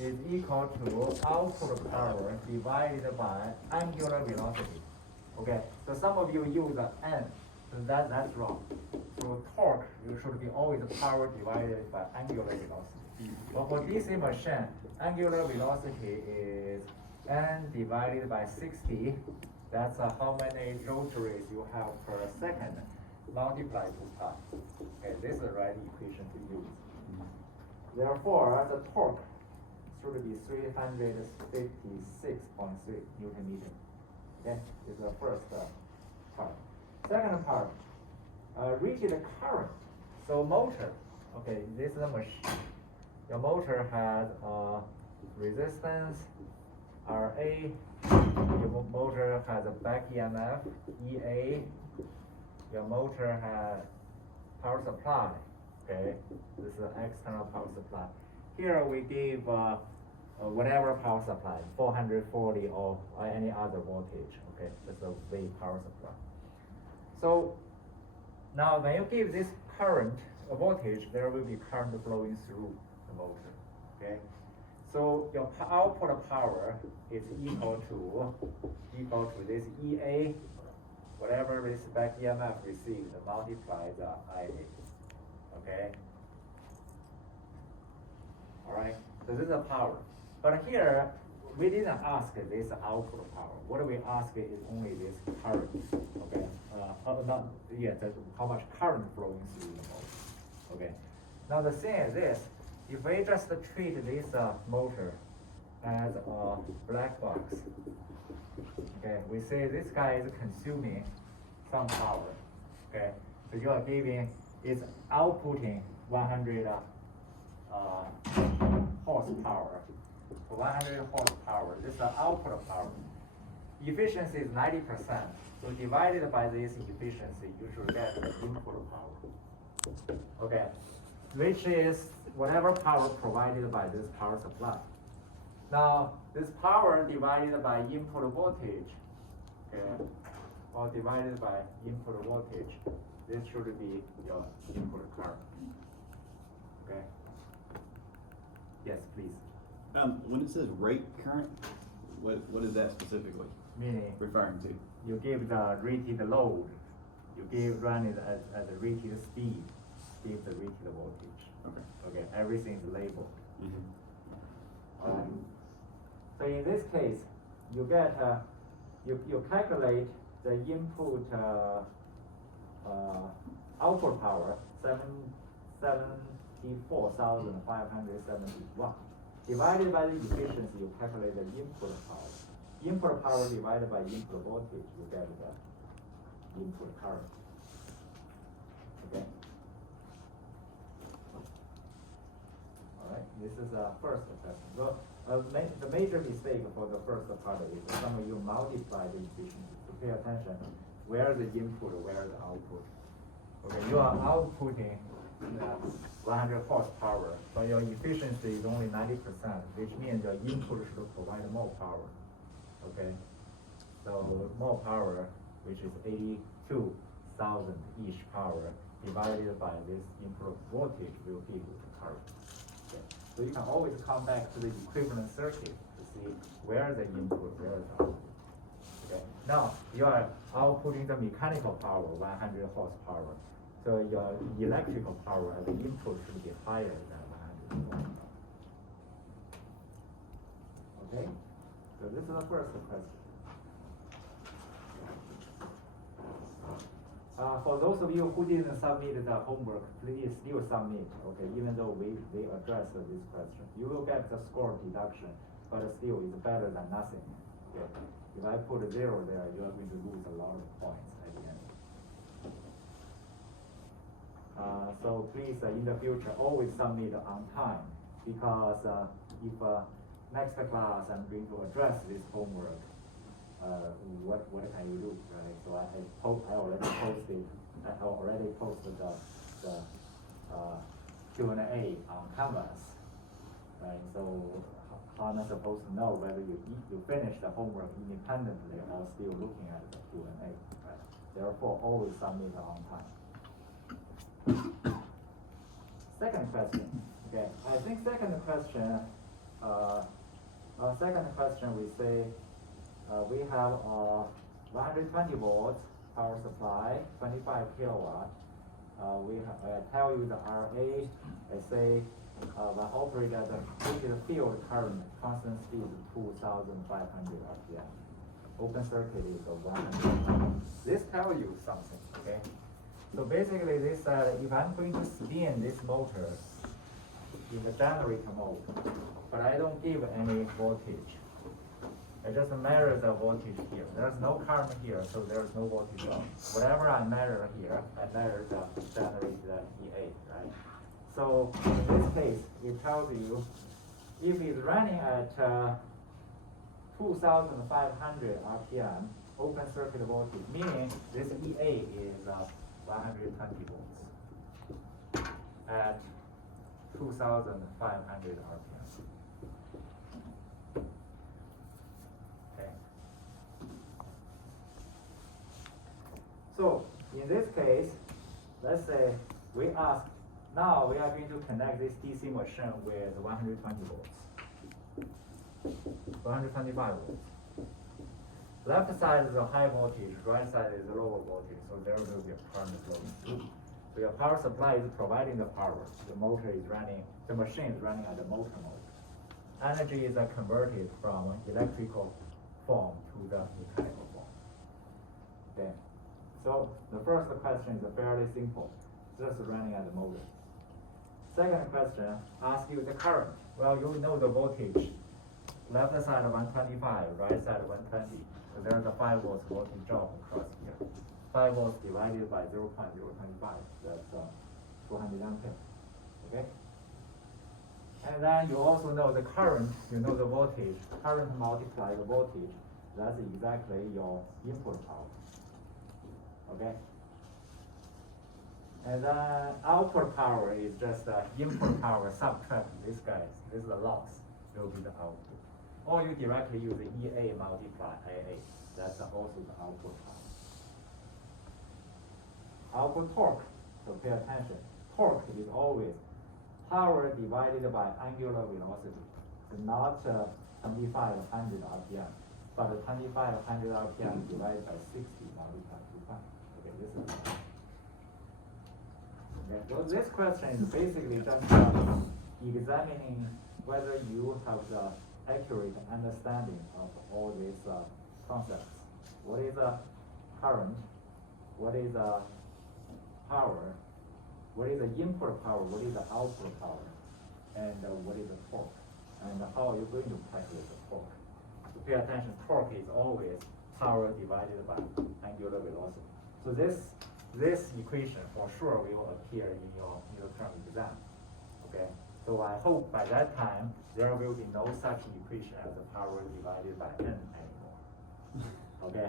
is equal to output power divided by angular velocity. Okay, so some of you use n, so that's wrong. So torque, you should be always power divided by angular velocity. But for DC machine, angular velocity is n divided by 60. That's how many rotaries you have per second, multiplied to pi. Okay, this is the right equation to use. Therefore, the torque should be 356.3 Newton meter. Okay, this is the first part. Second part, rated current. So motor, okay, this is a machine. Your motor has resistance, RA. Your motor has a back EMF, EA. Your motor has power supply. Okay, this is an external power supply. Here we give whatever power supply, 440 or any other voltage. Okay, that's a wave power supply. So now when you give this current a voltage, there will be current flowing through the motor. Okay, so your output power is equal to this EA, whatever this back EMF received, multiply the IA. Okay. All right. So this is a power. But here we didn't ask this output power. What we ask is only this current. Okay. How much current flowing through the motor. Okay. Now the thing is this: if we just treat this motor as a black box, okay, we say this guy is consuming some power. Okay. So you are giving. It's outputting 100 horsepower. So 100 horsepower, this is the output power. Efficiency is 90%. So divided by this efficiency, you should get the input power. Okay, which is whatever power provided by this power supply. Now, this power divided by input voltage, okay, or divided by input voltage, this should be your input current. Okay. Yes, please. When it says rate current, what is that specifically Meaning referring to? you give the rated load, you run it at the rated speed, give the rated voltage. Okay. Okay. Everything is labeled. Mm-hmm. So in this case, you get you calculate the input. Output power 74,571 divided by the efficiency, you calculate the input power. Input power divided by input voltage, you get the input current. Okay. All right. This is the first question. So the major mistake for the first part is that some of you multiply the efficiency. So pay attention. Where the input, where the output. Okay, you are outputting 100 horsepower, but your efficiency is only 90%, which means your input should provide more power. Okay, so more power, which is 82,000 each power, divided by this input voltage will give you the current. Okay. So you can always come back to the equivalent circuit to see where the input, where the output. Okay. Now you are outputting the mechanical power 100 horsepower. So your electrical power as the input should be higher than 100 horsepower. Okay? So this is the first question. For those of you who didn't submit the homework, please still submit, okay, even though we addressed this question. You will get the score deduction, but still it's better than nothing. Okay? If I put a 0 there, you are going to lose a lot of points at the end. So please, in the future, always submit on time, because if next class I'm going to address this homework, what can you do, right? So I already posted the Q&A on Canvas, right? So how am I supposed to know whether you finish the homework independently or still looking at the Q&A, right? Therefore, always submit on time. Second question. Okay, I think second question Our second question, we say we have a 120 volts power supply, 25 kilowatt. I tell you the RA, I say when operate at the rated field current constant speed 2,500 RPM. Open circuit is a 100. This tells you something, okay? So basically this said if I'm going to spin this motor in the generator mode, but I don't give any voltage. I just measure the voltage here. There's no current here, so there's no voltage drop. Whatever I measure here, I measure the generated EA, right? So in this case, it tells you if it's running at 2,500 RPM, open circuit voltage, meaning this EA is 120 volts at 2,500 RPM. Okay. So in this case, let's say we ask, now we are going to connect this DC machine with 120 volts, 125 volts. Left side is a high voltage, right side is a lower voltage, so there will be a current flowing through. So your power supply is providing the power. The motor is running, the machine is running at the motor mode. Energy is converted from electrical form to the mechanical form. Okay. So the first question is fairly simple, just running at the motor. Second question, ask you the current. Well, you know the voltage. Left side 125, right side 120. So there's a 5 volts voltage drop across here. 5 volts divided by 0.025, that's 200 ampere. Okay? And then you also know the current, you know the voltage. Current multiplied the voltage, that's exactly your input power. Okay? And then output power is just input power subtract this guys. This is the loss, will be the output. Or you directly use the EA multiply AA. That's also the output power. Output torque, so pay attention. Torque is always power divided by angular velocity. So not 2,500 RPM, but 2,500 RPM divided by 60 multiplied by 5. Okay, this is okay. Well, this question is basically just examining whether you have the accurate understanding of all these concepts. What is a current? What is a power? What is the input power? What is the output power? And what is the torque? And how are you going to calculate the torque? So pay attention, torque is always power divided by angular velocity. So this equation for sure will appear in your midterm exam. Okay? So I hope by that time there will be no such equation as the power divided by n anymore. Okay?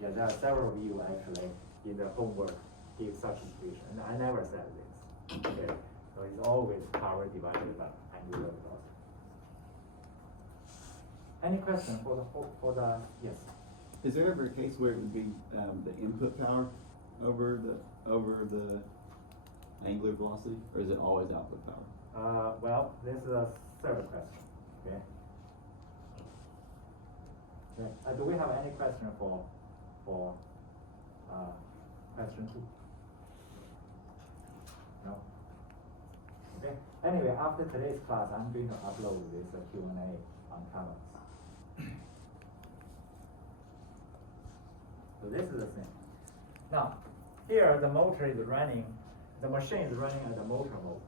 Yeah, there are several of you actually in the homework give such equation, and I never said this. Okay? So it's always power divided by angular velocity. Any question for the yes? Is there ever a case where it would be the input power over the angular velocity, or is it always output power? Well, this is a third question. Okay. Okay. Do we have any question for question 2? No. Okay. Anyway, after today's class, I'm going to upload this Q&A on Canvas. So this is the thing. Now, here the motor is running, the machine is running at the motor mode.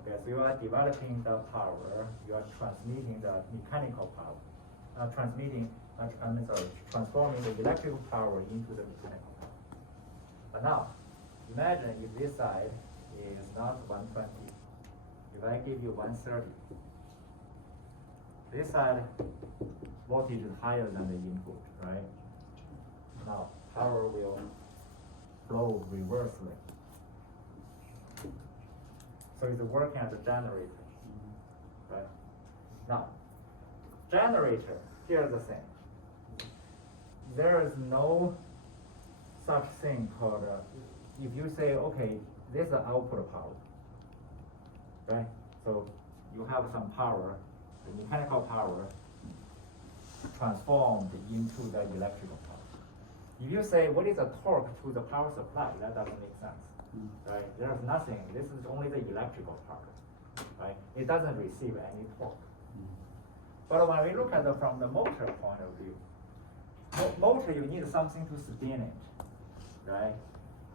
Okay, so you are developing the power, you are transmitting the mechanical power, transforming the electrical power into the mechanical power. But now, imagine if this side is not 120, if I give you 130, this side voltage is higher than the input, right? Now, power will flow reversely. So it's working as a generator, right? Now, generator, here's the thing. There is no such thing called, if you say, okay, this is the output power, right? So you have some power the mechanical power transformed into the electrical power. If you say, what is a torque to the power supply, that doesn't make sense, right? There's nothing, this is only the electrical part, right? It doesn't receive any torque. But when we look at it from the motor point of view, motor, you need something to spin it, right?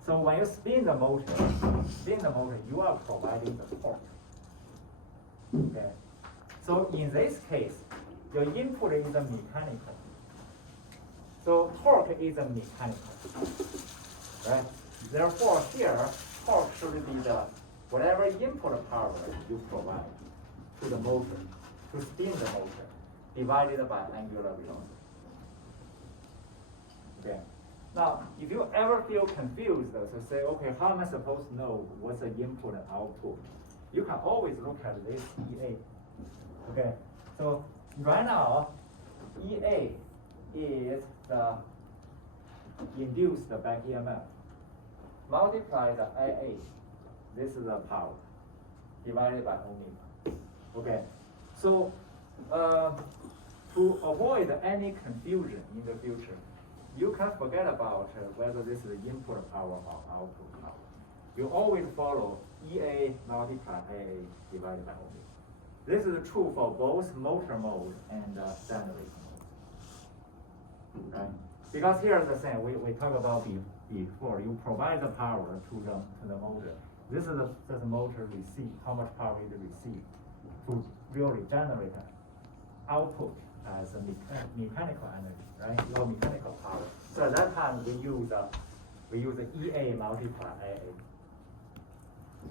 So when you spin the motor, you are providing the torque, okay? So in this case, your input is a mechanical. So torque is a mechanical, right? Therefore here, torque should be the whatever input power you provide to the motor, to spin the motor, divided by angular velocity. Okay. Now, if you ever feel confused, so say, okay, how am I supposed to know what's the input and output? You can always look at this EA. Okay. So right now, EA is the induced back EMF. Multiply the IA, this is the power, divided by omega. Okay, so to avoid any confusion in the future, you can forget about whether this is input power or output power. You always follow EA multiply IA divided by omega. This is true for both motor mode and generator mode. Right? Because here's the thing we talked about before. You provide the power to the motor. This is the motor receive, how much power it receives to really generate output as a mechanical energy, right? Or mechanical power. So at that time we use the EA multiply IA.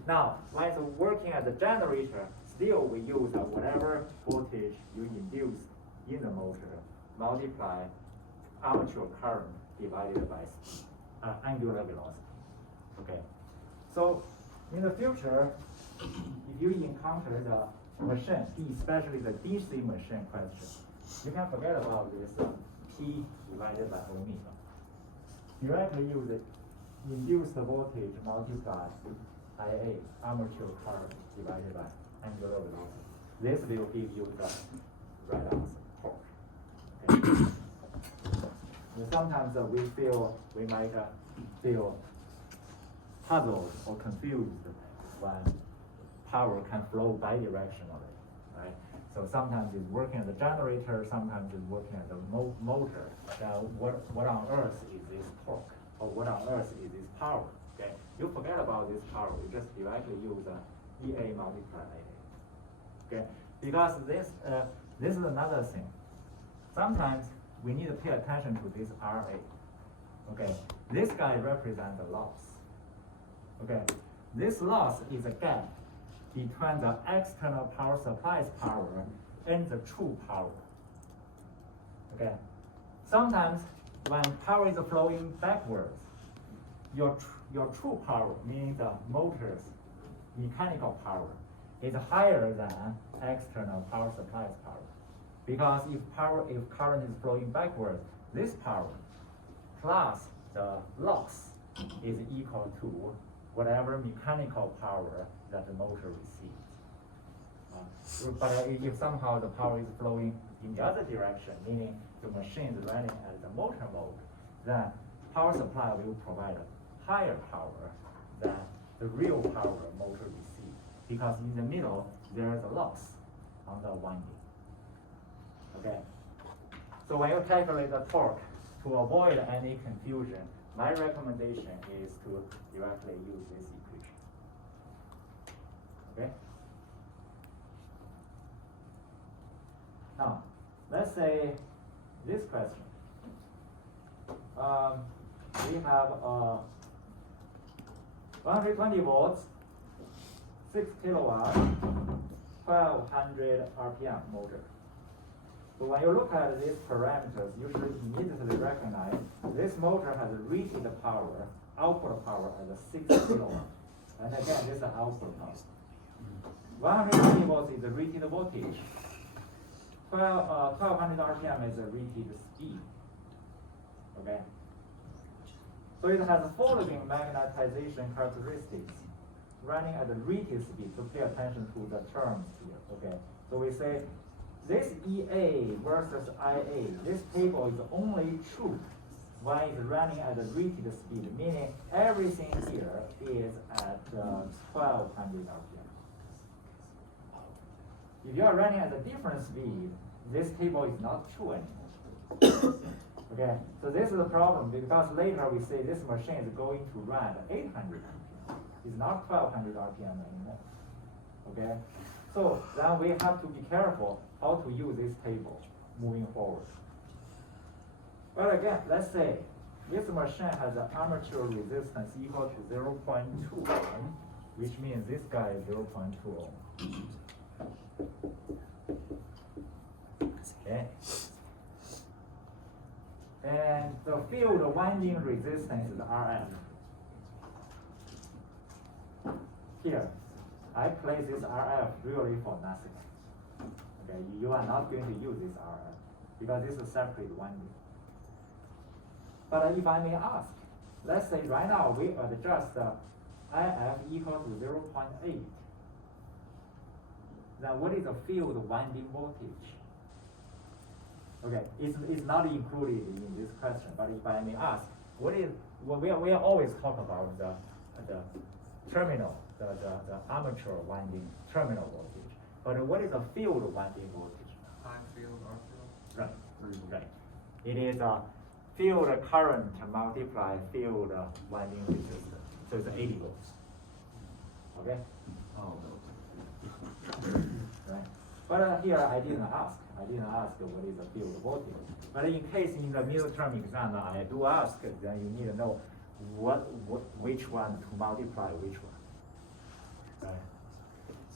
Now, when it's working as a generator, still we use whatever voltage you induce in the motor, multiply armature current divided by angular velocity. Okay. So in the future, if you encounter the machine, especially the DC machine question, you can forget about this P divided by omega. Directly use the induced voltage multiplied IA, armature current divided by angular velocity. This will give you the right answer, torque. Okay. And sometimes we might feel puzzled or confused when power can flow bidirectionally, right? So sometimes it's working as a generator, sometimes it's working as a motor. What on earth is this torque? Or what on earth is this power? Okay, you forget about this power. You just directly use EA multiply IA. Okay, because this is another thing. Sometimes we need to pay attention to this RA. Okay, this guy represents the loss. Okay, this loss is a gap between the external power supply's power and the true power. Okay, sometimes when power is flowing backwards, your true power, meaning the motor's mechanical power, is higher than external power supply's power. Because if current is flowing backwards, this power plus the loss is equal to whatever mechanical power that the motor receives. But if somehow the power is flowing in the other direction, meaning the machine is running at the motor mode, then power supply will provide a higher power than the real power motor receives. Because in the middle, there is a loss on the winding. Okay? So when you calculate the torque, to avoid any confusion, my recommendation is to directly use this equation. Okay? Now, let's say this question. We have 120 volts, 6 kilowatt, 1200 RPM motor. So when you look at these parameters, you should immediately recognize this motor has a rated power, output power as a 6 kilowatt. And again, this is the output power. 120 volts is the rated voltage. 1200 RPM is the rated speed. Okay? So it has following magnetization characteristics running at the rated speed. So pay attention to the terms here. Okay? So we say this EA versus IA, this table is only true when it's running at a rated speed, meaning everything here is at 1200 RPM. If you are running at a different speed, this table is not true anymore. Okay, so this is the problem because later we say this machine is going to run at 800 RPM. It's not 1200 RPM anymore. Okay, so then we have to be careful how to use this table moving forward. But again, let's say this machine has an armature resistance equal to 0.2 ohm, which means this guy is 0.2 ohm. Okay. And the field winding resistance is RF. Here, I place this RF really for nothing. Okay, you are not going to use this RF because this is a separate winding. But if I may ask, let's say right now we adjust IF equal to 0.8. Then what is the field winding voltage? Okay, it's not included in this question, but if I may ask, we always talk about the terminal, the armature winding terminal voltage. But what is the field winding voltage? High field, R field. Right, right. It is a field current multiplied field winding resistance. So it's 80 volts. Okay? Oh, Right. But here I didn't ask. I didn't ask what is the field voltage. But in case in the midterm exam I do ask, then you need to know which one to multiply which one. Right.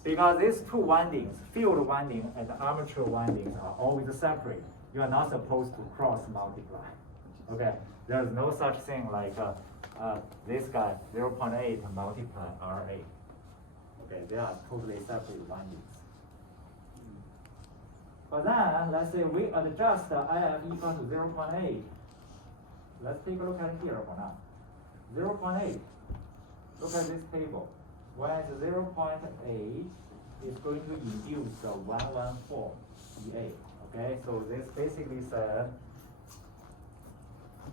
Because these two windings, field winding and armature windings, are always separate. You are not supposed to cross multiply. Okay, there's no such thing like this guy 0.8 multiply RA. Okay, they are totally separate windings. But then, let's say we adjust the IF equal to 0.8. Let's take a look at here for now. 0.8. Look at this table. When it's 0.8, it's going to induce a 114 EA. Okay, so this basically said,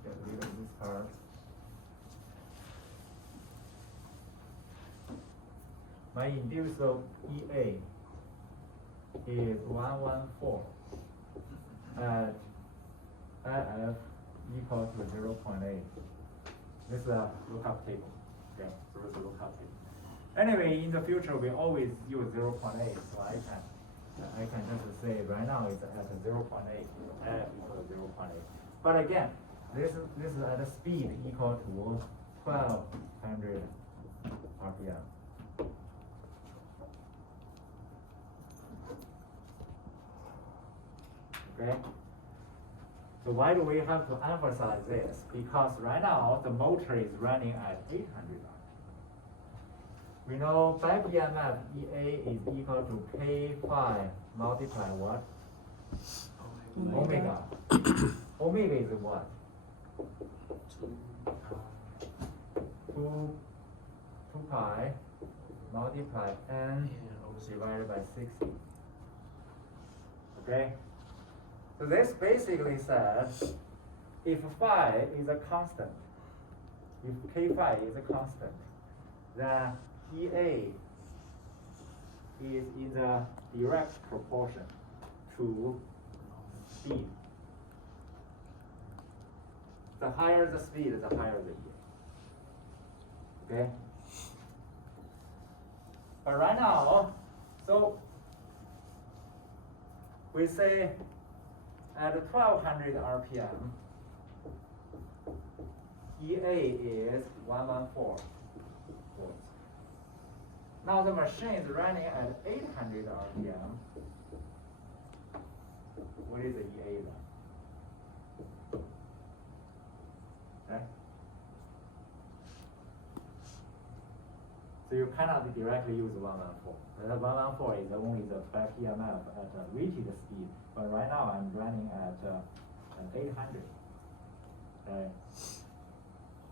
get rid of this part. My induced EA is 114 at IF equal to 0.8. This is a lookup table. Okay, so it's a lookup table. Anyway, in the future we always use 0.8, so I can just say right now it's at 0.8, IF equal to 0.8. But again, this is at a speed equal to 1200 RPM. Okay? So why do we have to emphasize this? Because right now the motor is running at 800 RPM. We know back EMF EA is equal to K phi multiply what? Omega. Omega is what? 2 pi multiply N divided by 60. Okay? So this basically says if phi is a constant, if K phi is a constant, then EA is in the direct proportion to speed. The higher the speed, the higher the EA. Okay? But right now, so we say at 1200 RPM, EA is 114 volts. Now the machine is running at 800 RPM. What is the EA then? Okay? So you cannot directly use 114. The 114 is only the back EMF at a rated speed. But right now I'm running at 800. Okay.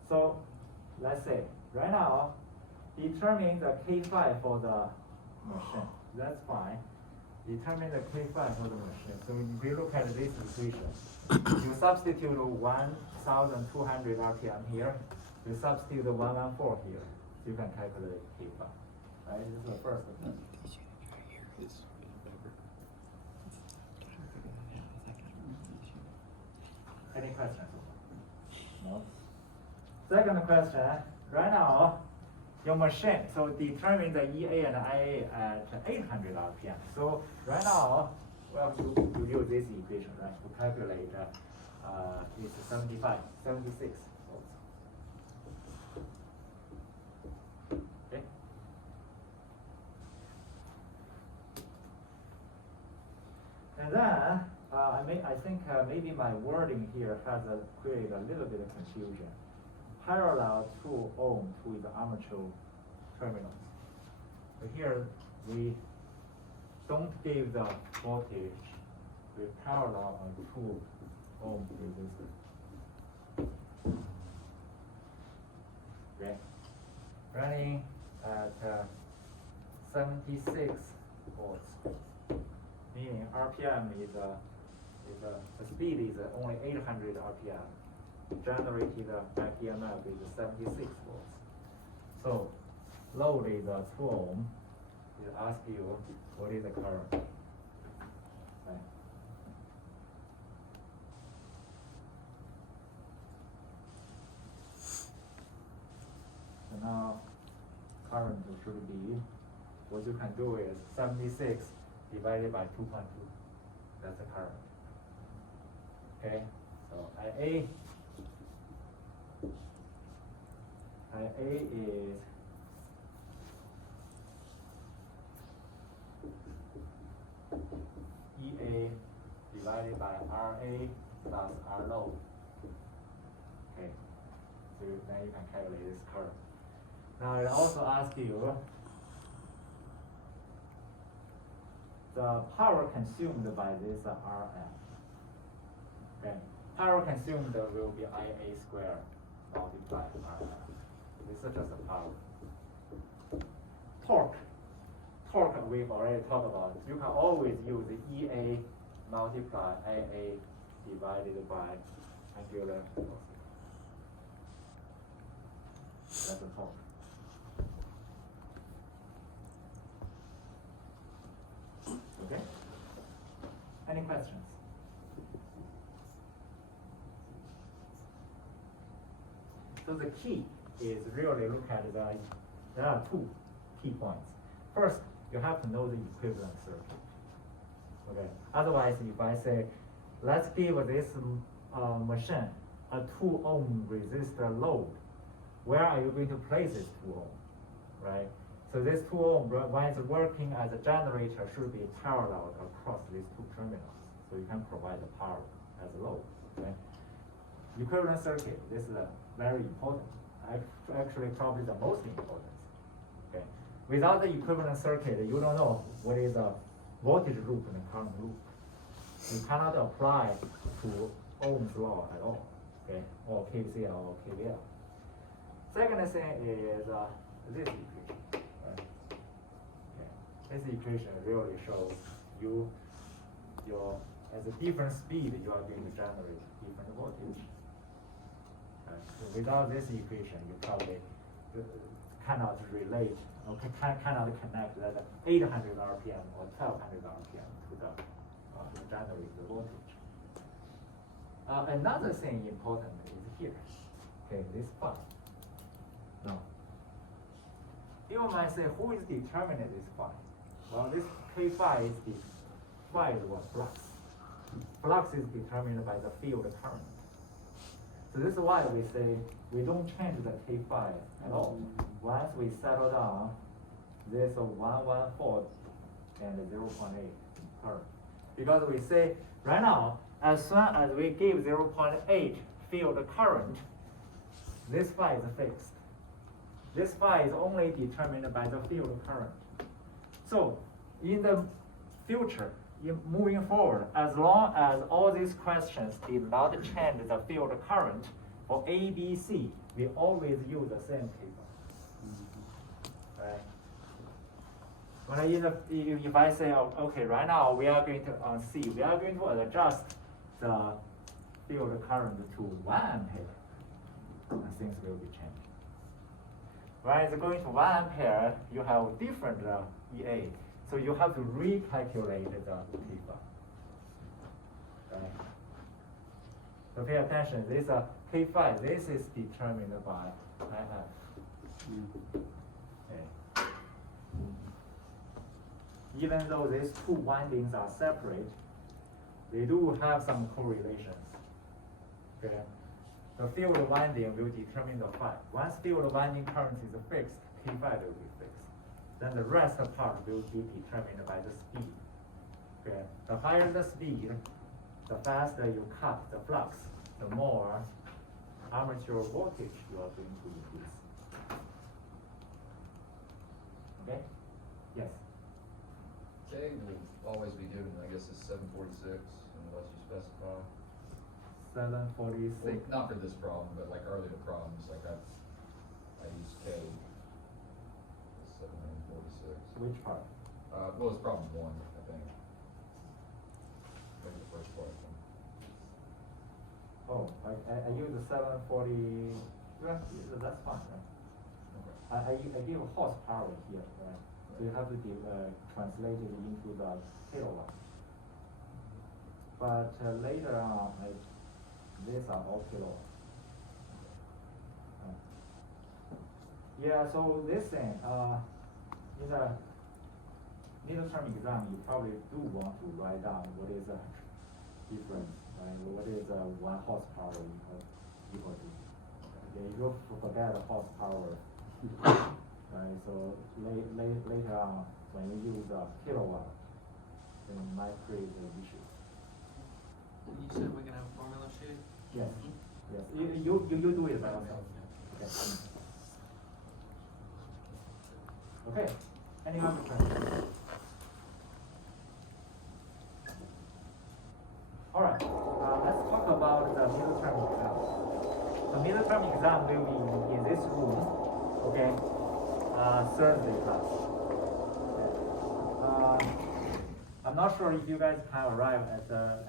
So let's say right now determine the K phi for the machine. That's fine. Determine the K5 for the machine. So if we look at this equation, you substitute 1,200 RPM here, you substitute 114 here, you can calculate K5. Right? This is the first one. Any questions? No. Second question, right now, your machine, so determine the EA and IA at 800 RPM. So right now, well, you use this equation, right, to calculate it's 76 volts. Okay. And then, I think maybe my wording here has created a little bit of confusion. Parallel 2 ohm to the armature terminals. So here we don't give the voltage, we parallel on 2 ohm resistor. Okay, running at 76 volts, meaning RPM the speed is only 800 RPM. Generated back EMF is 76 volts. So load is 2 ohm. It asks you what is the current. Right. So now current should be, what you can do is 76 divided by 2.2. That's the current. Okay, so IA is EA divided by RA plus R load. Okay, so now you can calculate this curve. Now it also asks you the power consumed by this RF. Okay, power consumed will be IA squared multiplied RF. This is just the power. Torque we've already talked about. You can always use the EA multiply IA divided by angular velocity. That's the torque. Okay? Any questions? So the key is really look at there are 2 key points. First, you have to know the equivalent circuit. Okay. Otherwise, if I say, let's give this machine a 2 ohm resistor load, where are you going to place this 2 ohm, right? So this 2 ohm, when it's working as a generator, should be parallel across these 2 terminals. So you can provide the power as a load. Okay? Equivalent circuit, this is very important. Actually, probably the most important. Okay? Without the equivalent circuit, you don't know what is a voltage loop and a current loop. You cannot apply to Ohm's law at all. Okay? Or KCL or KVL. Second thing is this equation. Right? Okay. This equation really shows you at a different speed you are going to generate different voltage. Right? So without this equation, you probably cannot relate or cannot connect that 800 RPM or 1200 RPM to the generated voltage. Another thing important is here. Okay, this phi. Now, you might say, who is determining this phi? Well, this K phi is what? Flux. Flux is determined by the field current. So this is why we say we don't change the K phi at all. Once we settle down this 114 and 0.8 current. Because we say right now, as soon as we give 0.8 field current, this phi is fixed. This phi is only determined by the field current. So in the future, moving forward, as long as all these questions did not change the field current, for A, B, C, we always use the same K phi. Right? If I say, okay, right now we are going to on C, we are going to adjust the field current to 1 ampere, and things will be changed. When it's going to 1 ampere, you have different EA, so you have to recalculate the K5. Right? So pay attention, this K5, this is determined by IF. Okay. Even though these two windings are separate, they do have some correlations. Okay. The field winding will determine the phi. Once field winding current is fixed, K5 will be fixed. Then the rest part will be determined by the speed. Okay. The higher the speed, the faster you cut the flux, the more armature voltage you are going to increase. Okay? Yes? K will always be given, I guess, as 746 unless you specify. 746. Well, not for this problem, but like earlier problems, like I used K as 746. Which part? Well, it's problem 1, I think. Maybe the first question. Oh, I use the 740. Yeah, that's fine. Right? Okay. I give a horsepower here, right? So you have to translate it into the kilowatt. But later on, these are all kilowatts. Yeah, so this thing, in the midterm exam, you probably do want to write down what is the difference, right? What is 1 horsepower equal to? Okay, you forget the horsepower, right? So later on, when you use a kilowatt, then it might create an issue. You said we're gonna have a formula sheet? Yes, yes. You do it by yourself. Okay. Okay. Any other questions? All right. Let's talk about the midterm exam. The midterm exam will be in this room. Okay. Thursday class. Okay. I'm not sure if you guys can arrive at the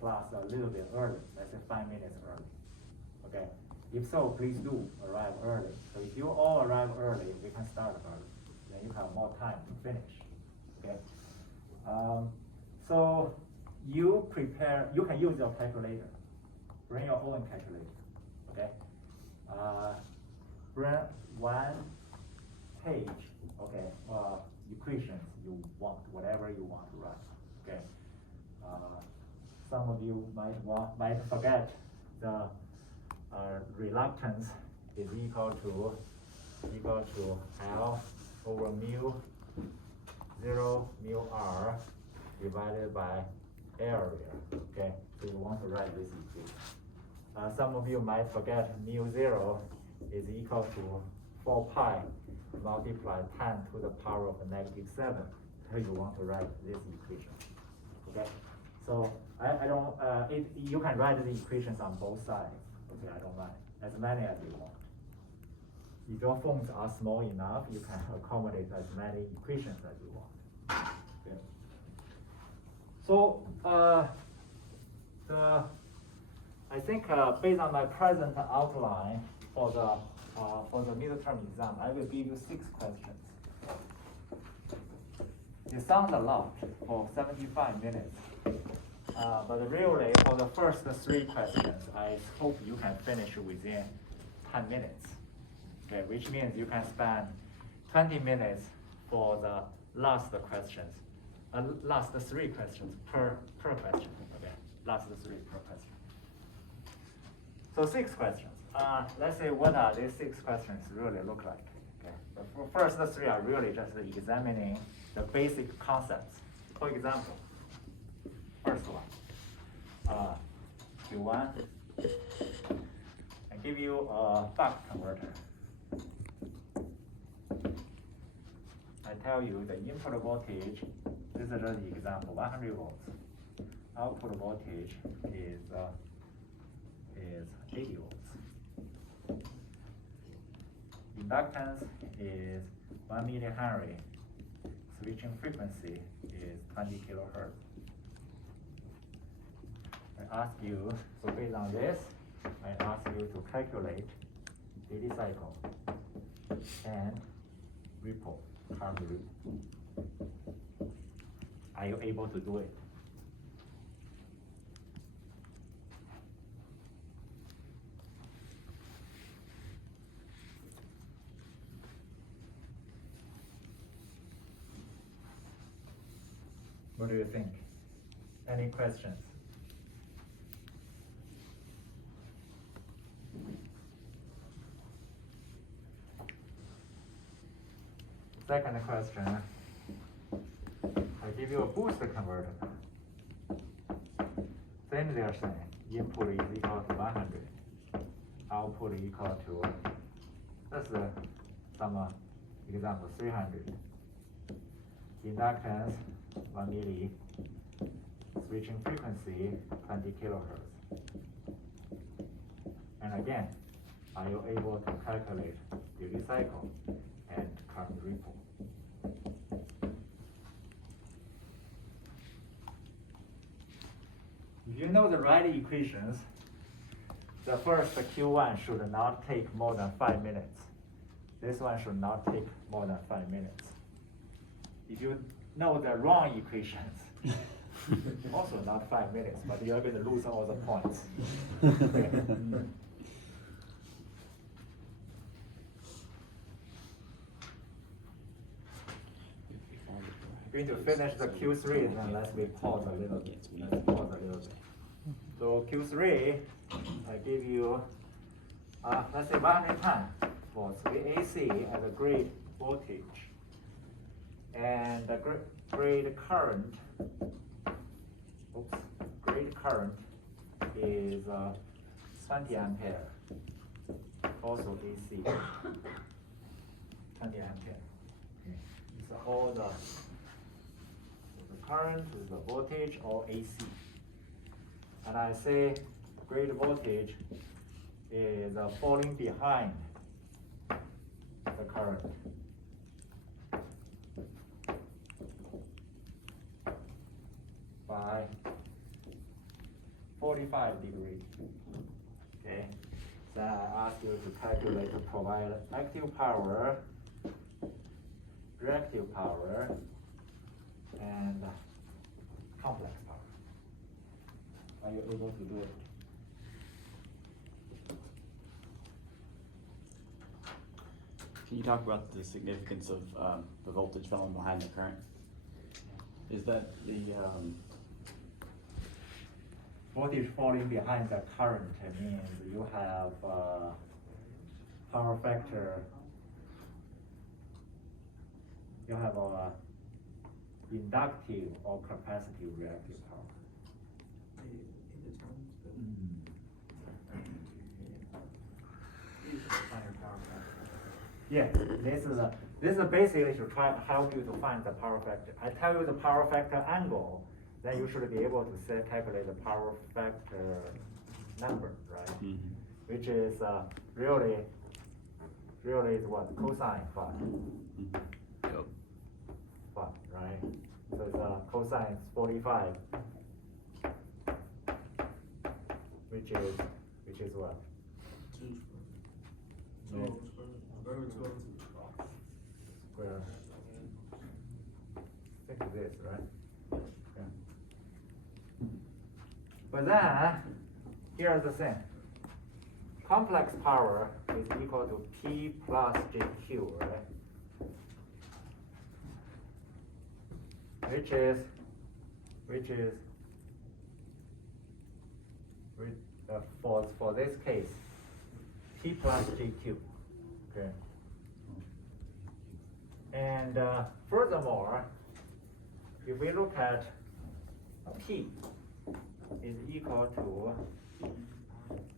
class a little bit early, let's say 5 minutes early. Okay. If so, please do arrive early. So if you all arrive early, we can start early. Then you have more time to finish. Okay. So you prepare. You can use your calculator. Bring your own calculator. Okay. Bring 1 page. Okay. Equations you want, whatever you want to write. Okay. Some of you might forget the reluctance is equal to L over mu 0 mu r divided by area. Okay. So you want to write this equation. Some of you might forget mu 0 is equal to 4 pi multiply 10 to the power of -7. So you want to write this equation. Okay. So I don't. You can write the equations on both sides. Okay. I don't mind as many as you want. If your phones are small enough, you can accommodate as many equations as you want. Okay. So I think based on my present outline for the midterm exam, I will give you 6 questions. It sounds a lot for 75 minutes, but really for the first 3 questions, I hope you can finish within 10 minutes. Okay, which means you can spend 20 minutes for the last questions, last 3 questions per question. Okay, last 3 per question. So 6 questions. Let's say what are these 6 questions really look like. Okay, the first 3 are really just examining the basic concepts. For example, first one, Q1, I give you a buck converter. I tell you the input voltage, this is just the example, 100 volts. Output voltage is 80 volts. Inductance is 1 millihenry, switching frequency is 20 kilohertz. I ask you, so based on this, I ask you to calculate daily cycle and ripple, current ripple. Are you able to do it? What do you think? Any questions? Second question, I give you a boost converter. Same they're saying, input is equal to 100, output equal to, that's some example, 300. Inductance, 1 milli, switching frequency, 20 kilohertz. And again, are you able to calculate duty cycle and current ripple? If you know the right equations, the first Q1 should not take more than 5 minutes. This one should not take more than 5 minutes. If you know the wrong equations, also not 5 minutes, but you're going to lose all the points. Okay. Going to finish the Q3, then let's pause a little bit. So Q3, I give you, let's say 110 volts AC at a grade voltage. And the grade current, grade current is 20 ampere, also AC, 20 ampere. Okay. So all the current is the voltage or AC. And I say grade voltage is falling behind the current. By 45 degrees. Okay. Then I ask you to calculate to provide active power, reactive power, and complex power. Are you able to do it? Can you talk about the significance of the voltage falling behind the current? Is that the voltage falling behind the current means you have power factor, you have a inductive or capacitive reactive power. Yeah, this is basically to try to help you to find the power factor. I tell you the power factor angle, then you should be able to calculate the power factor number, right? Mm-hmm. Which is really is what? Cosine phi. Mm-hmm. Yep. Phi, right? So it's cosine is 45, which is what? 2 square. Think of this, right? Yeah. But then, here's the thing. Complex power is equal to P plus JQ, right? Which is for this case, P plus JQ, okay? And furthermore, if we look at P is equal to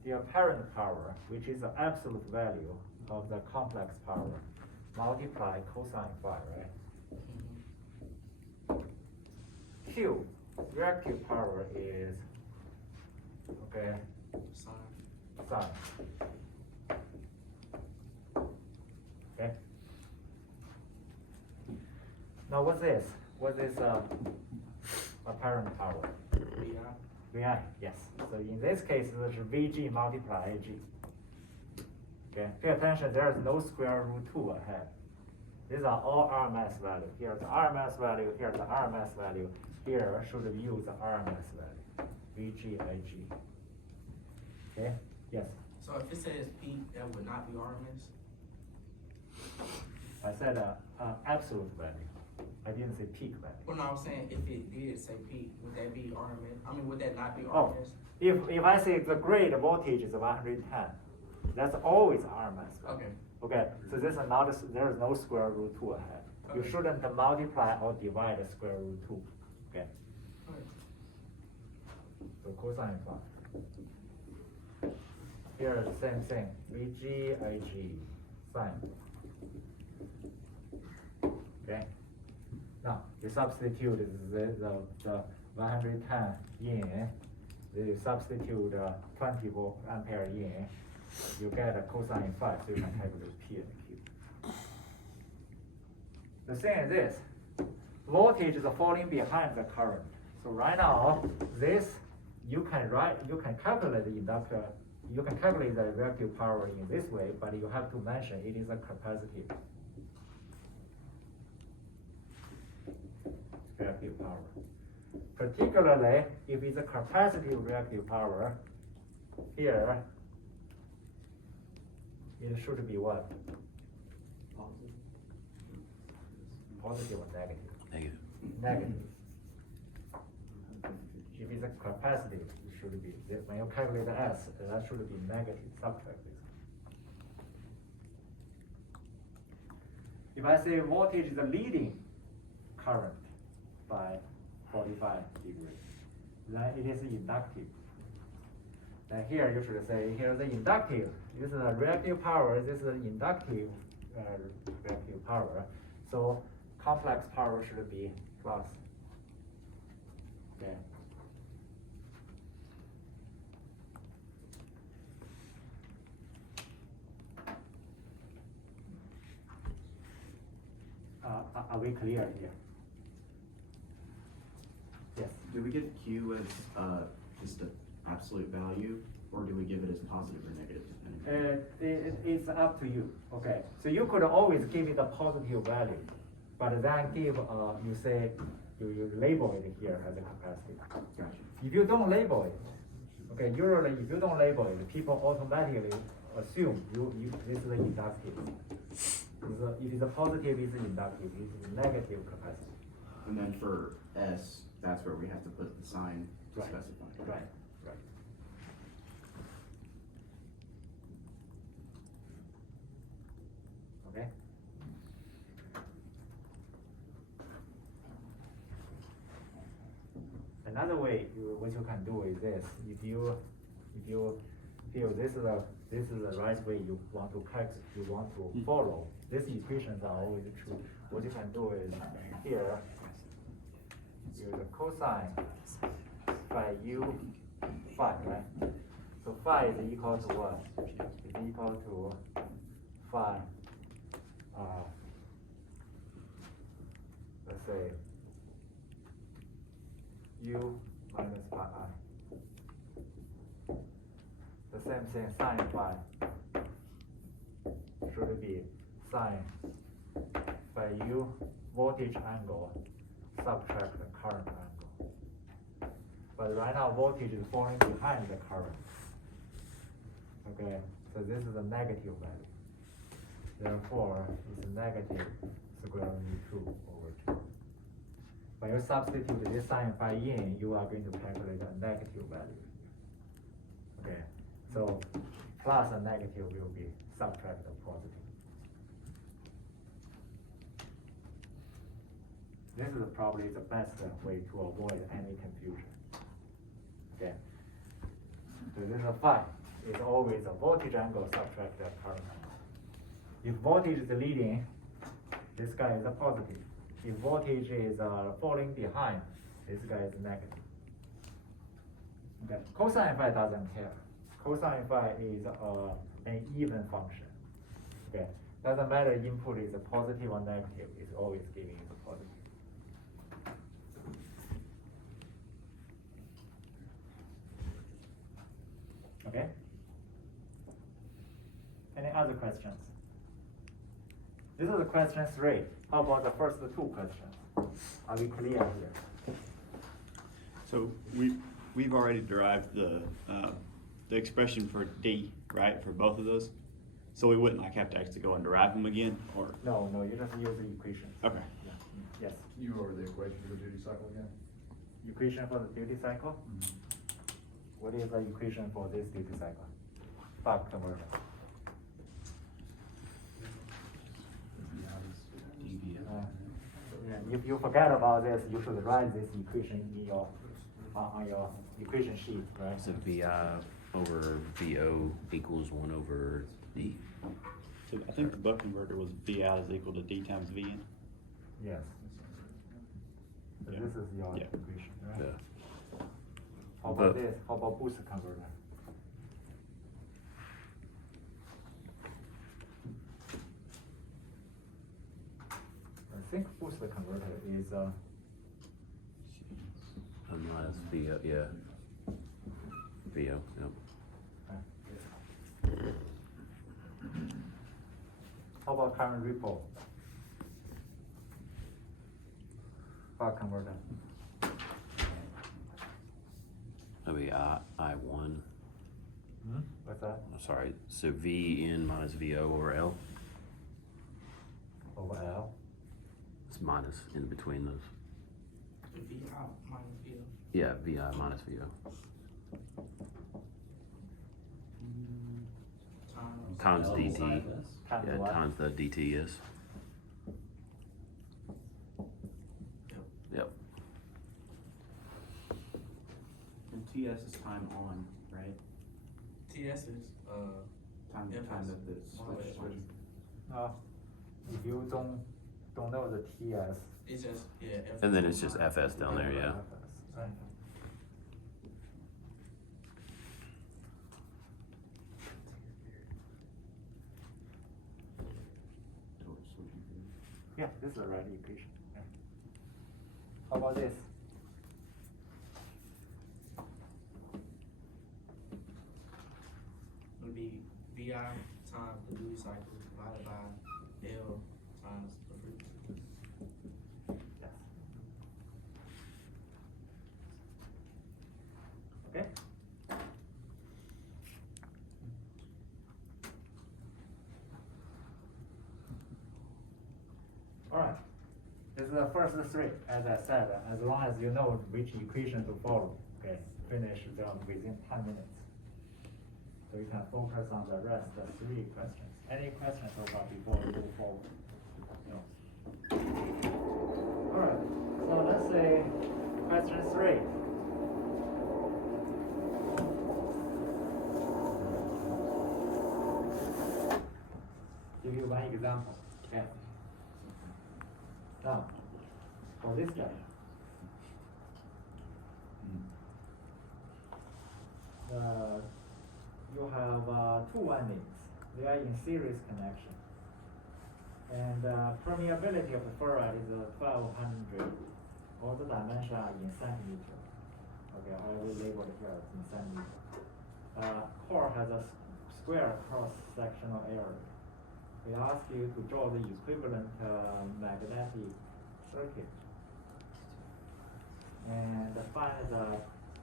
the apparent power, which is the absolute value of the complex power, multiply cosine phi, right? Q, reactive power is, okay, sine. Okay. Now what's this? What's this apparent power? VI, yes. So in this case, it's VG multiply AG. Okay, pay attention, there is no square root 2 ahead. These are all RMS value. Here's the RMS value, here's the RMS value. Here should use the RMS value, VG AG. Okay, yes. So if it says peak, that would not be RMS? I said absolute value. I didn't say peak value. Well, no, I was saying if it did say peak, would that be RMS? I mean, would that not be Oh, RMS? if I say the grade voltage is 110, that's always RMS value. Okay. Okay, so this is not, there is no square root 2 ahead. You Okay. shouldn't multiply or divide the square root 2. Okay, Alright. so cosine phi. Here the same thing, VG, IG, sine. Okay, now you substitute the 110 in, you substitute 20 volt ampere in, you get a cosine phi, so you can calculate P and Q. The thing is this, voltage is falling behind the current. So right now, this, you can calculate the inductor, you can calculate the reactive power in this way, but you have to mention it is a capacitive reactive power. Particularly, if it's a capacitive reactive power, here, it should be what? Positive or negative? Negative. Negative. If it's a capacitive, it should be, when you calculate the S, that should be negative, subtract this. If I say voltage is leading current by 45 degrees, then it is inductive. Then here you should say, here's the inductive. This is a reactive power, this is an inductive reactive power. So complex power should be plus. Okay. Are we clear here? Yes. Do we give Q as just an absolute value, or do we give it as positive or negative? It's up to you. Okay. So you could always give it a positive value, but then give you say you label it here as a capacity. Gotcha. If you don't label it, okay, usually if you don't label it, people automatically assume this is inductive. If it's a positive, it's inductive. If it's a negative, capacity. And then for S, that's where we have to put the sign to Right. specify. Right. Right. Okay. Another way, what you can do is this: if you feel this is the right way you want to follow, these equations are always true. What you can do is here use a cosine phi u phi, right? So phi is equal to what? It's equal to phi. Let's say u minus pi I. The same thing, sine phi should be sine by u voltage angle subtract the current angle. But right now voltage is falling behind the current. Okay, so this is a negative value. Therefore, it's negative square root 2 over 2. When you substitute this sine phi in, you are going to calculate a negative value. Okay, so plus and negative will be subtract the positive. This is probably the best way to avoid any confusion. Okay, so this is phi. It's always a voltage angle subtract the current angle. If voltage is leading, this guy is a positive. If voltage is falling behind, this guy is negative. Okay, cosine phi doesn't care. Cosine phi is an even function. Okay, doesn't matter input is a positive or negative, it's always giving you the positive. Okay? Any other questions? This is question 3. How about the first 2 questions? Are we clear here? So we've already derived the expression for D, right, for both of those? So we wouldn't like have to actually go and derive them again, or? No, you just use the equation. Okay. Yeah. Yes. Can you go over the equation for the duty cycle again? Equation for the duty cycle? What is the equation for this duty cycle? Buck conversion. Yeah, if you forget about this, you should write this equation in your on your equation sheet, right? So VI over VO equals 1 over D. So I think the buck converter was VI is equal to D times VN. Yes. So Yeah. this is your Yeah. equation, right? Yeah. How about But- this? How about boost converter? I think boost converter is Minus VO, yeah. VO, yep. How about current ripple? Buck converter. That'd be I1. What's that? I'm sorry, so VN minus VO over L. Over L. It's minus in between those. V out minus V. Yeah, VI minus VO. Times DT. Times Yeah, what? times the DT, yes. Yep. And TS is time on, right? TS is Time Yeah, that the switch switch. If you don't know the TS. it's just yeah. F And then it's just FS down there, yeah. Right. Torch switching period. Yeah, this is the right equation. Yeah. How about this? would be VI times the duty cycle divided by L times the frequency. Yes. Okay. All right. This is the first 3. As I said, as long as you know which equation to follow, okay, finish them within 10 minutes. So you can focus on the rest, the 3 questions. Any questions so far before we move forward? No. All right. So let's say question 3. Give you one example. Okay. Now, for this guy, you have 2 windings. They are in series connection. And permeability of the ferrite is 1200. All the dimensions are in centimeter. Okay, I will label it here in centimeter. Core has a square cross-sectional area. We ask you to draw the equivalent magnetic circuit and find the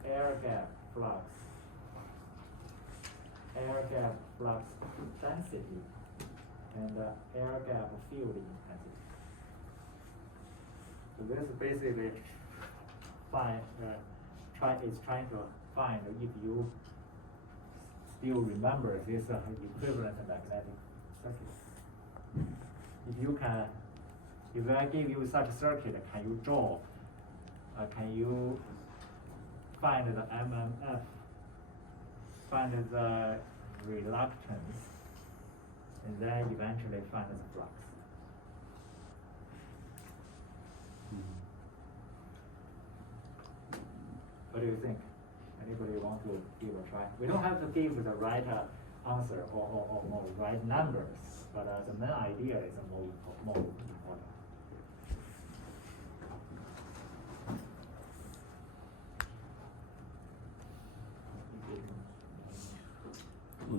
air gap flux density and air gap field intensity. So this is basically trying to find if you still remember this equivalent magnetic circuit. If I give you such a circuit, can you draw? Can you find the MMF? Find the reluctance, and then eventually find the flux. What do you think? Anybody want to give a try? We don't have to give the right answer or right numbers, but the main idea is more important.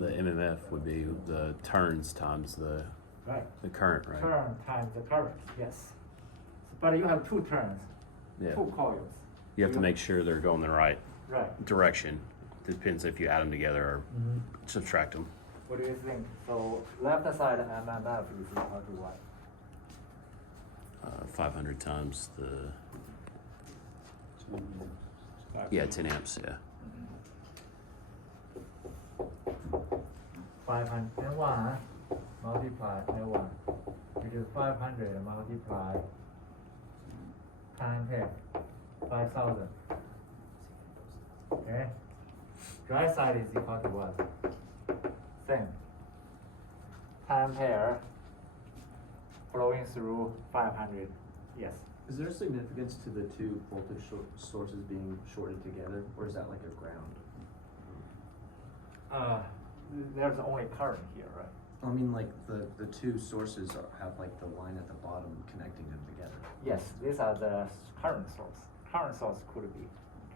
The MMF would be the turns times Right. the current, right? Turn times the current, yes. But you have two turns, Yeah. two coils. You have to make sure they're going the right Right. direction. Depends if you add them together or subtract them. What do you think? So left side MMF is equal to what? 500 times the, yeah, 10 amps, yeah. 501 multiply L1, which is 500 multiply 10 ampere, 5,000. Okay? Right side is equal to what? Same. 10 ampere flowing through 500. Yes. Is there significance to the two voltage sources being shorted together, or is that like a ground? There's only current here, right? I mean, like the two sources have like the line at the bottom connecting them together. Yes, these are the current source. Current source could be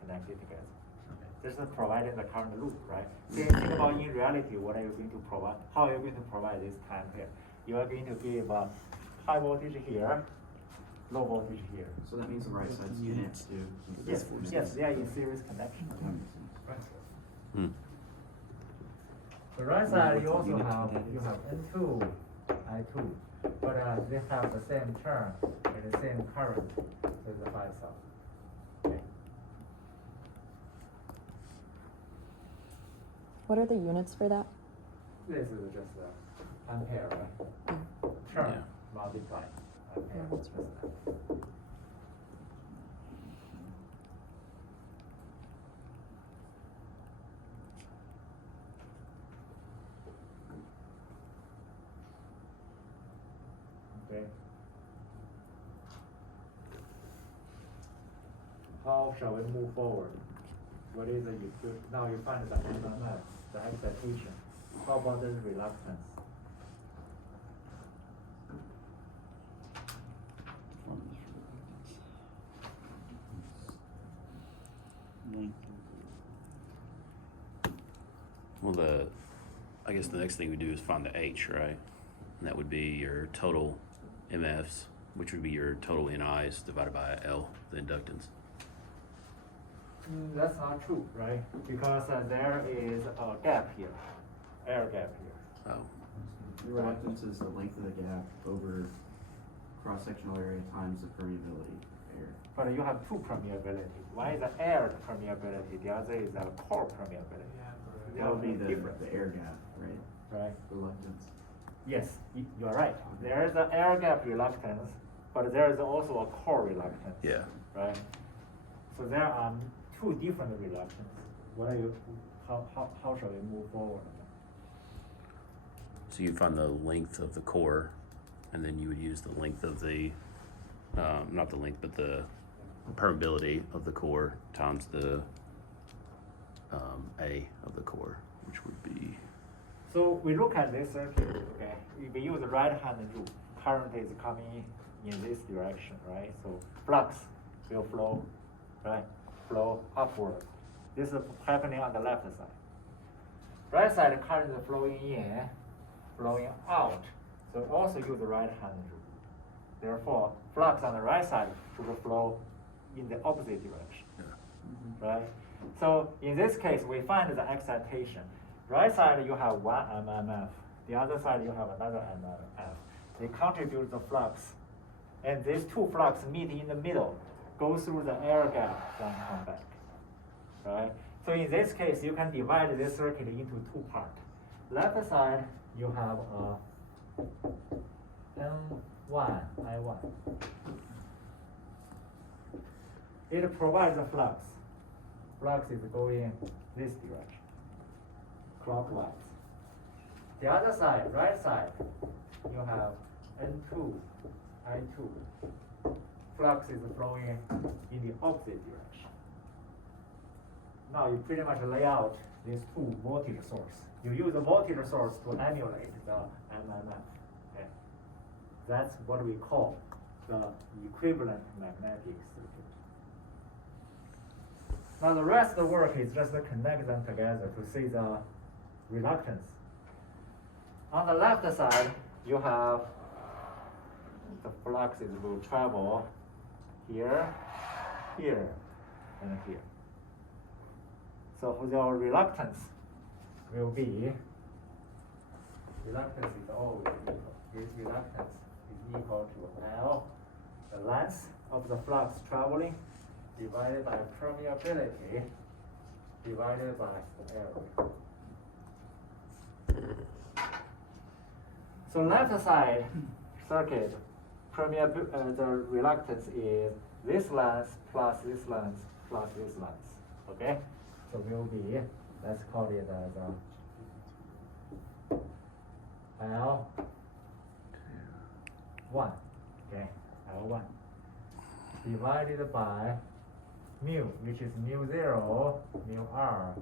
connected together. Okay. This is providing the current loop, right? Think about in reality, what are you going to provide? How are you going to provide this time here? You are going to give high voltage here, low voltage here. So that means the right side's 10 amps too. Yes, yes, they are in series connection. Right. Hmm. The right side you also have N2, I2, but they have the same term and the same current with the 5,000. Okay. What are the units for that? This is just ampere, right? Term Yeah. multiplied ampere. Yeah, that's just that. Okay. How shall we move forward? What is the now you find the MMF, the excitation. How about the reluctance? Well, I guess the next thing we do is find the H, right? And that would be your total MFs, which would be your total NIs divided by L, the inductance. That's not true, right? Because there is a gap here, air gap here. Oh, The reluctance is the length of the gap over cross-sectional area times the permeability area. But you have two permeability. One is the air permeability, the other is the core permeability. That would be the different, air gap, right? right? Reluctance. Yes, you are right. There is an air gap reluctance, but there is also a core reluctance. yeah. Right? So there are two different reluctance. What are you, how shall we move forward? So you find the length of the core, and then you would use the length of the, not the length, but the permeability of the core times the A of the core, which would be, So we look at this circuit, okay? We use the right-hand rule. Current is coming in this direction, right? So flux will flow, right? Flow upward. This is happening on the left side. Right side current is flowing in, flowing out. So also use the right-hand rule. Therefore, flux on the right side should flow in the opposite direction, right? So in this case, we find the excitation. Right side you have one MMF, the other side you have another MMF. They contribute the flux, and these two flux meet in the middle, go through the air gap, then come back, right? So in this case, you can divide this circuit into two parts. Left side you have N1, I1. It provides a flux. Flux is going this direction, clockwise. The other side, right side, you have N2, I2. Flux is flowing in the opposite direction. Now you pretty much lay out these two voltage source. You use the voltage source to emulate the MMF. Okay? That's what we call the equivalent magnetic circuit. Now the rest of the work is just to connect them together to see the reluctance. On the left side, you have the fluxes will travel here, here, and here. So your reluctance will be, reluctance is always equal. This reluctance is equal to L, the length of the flux traveling, divided by permeability, divided by area. So left side circuit, the reluctance is this length plus this length plus this length. Okay? So will be, let's call it as L1. Okay, L1. Divided by mu, which is mu 0, mu r,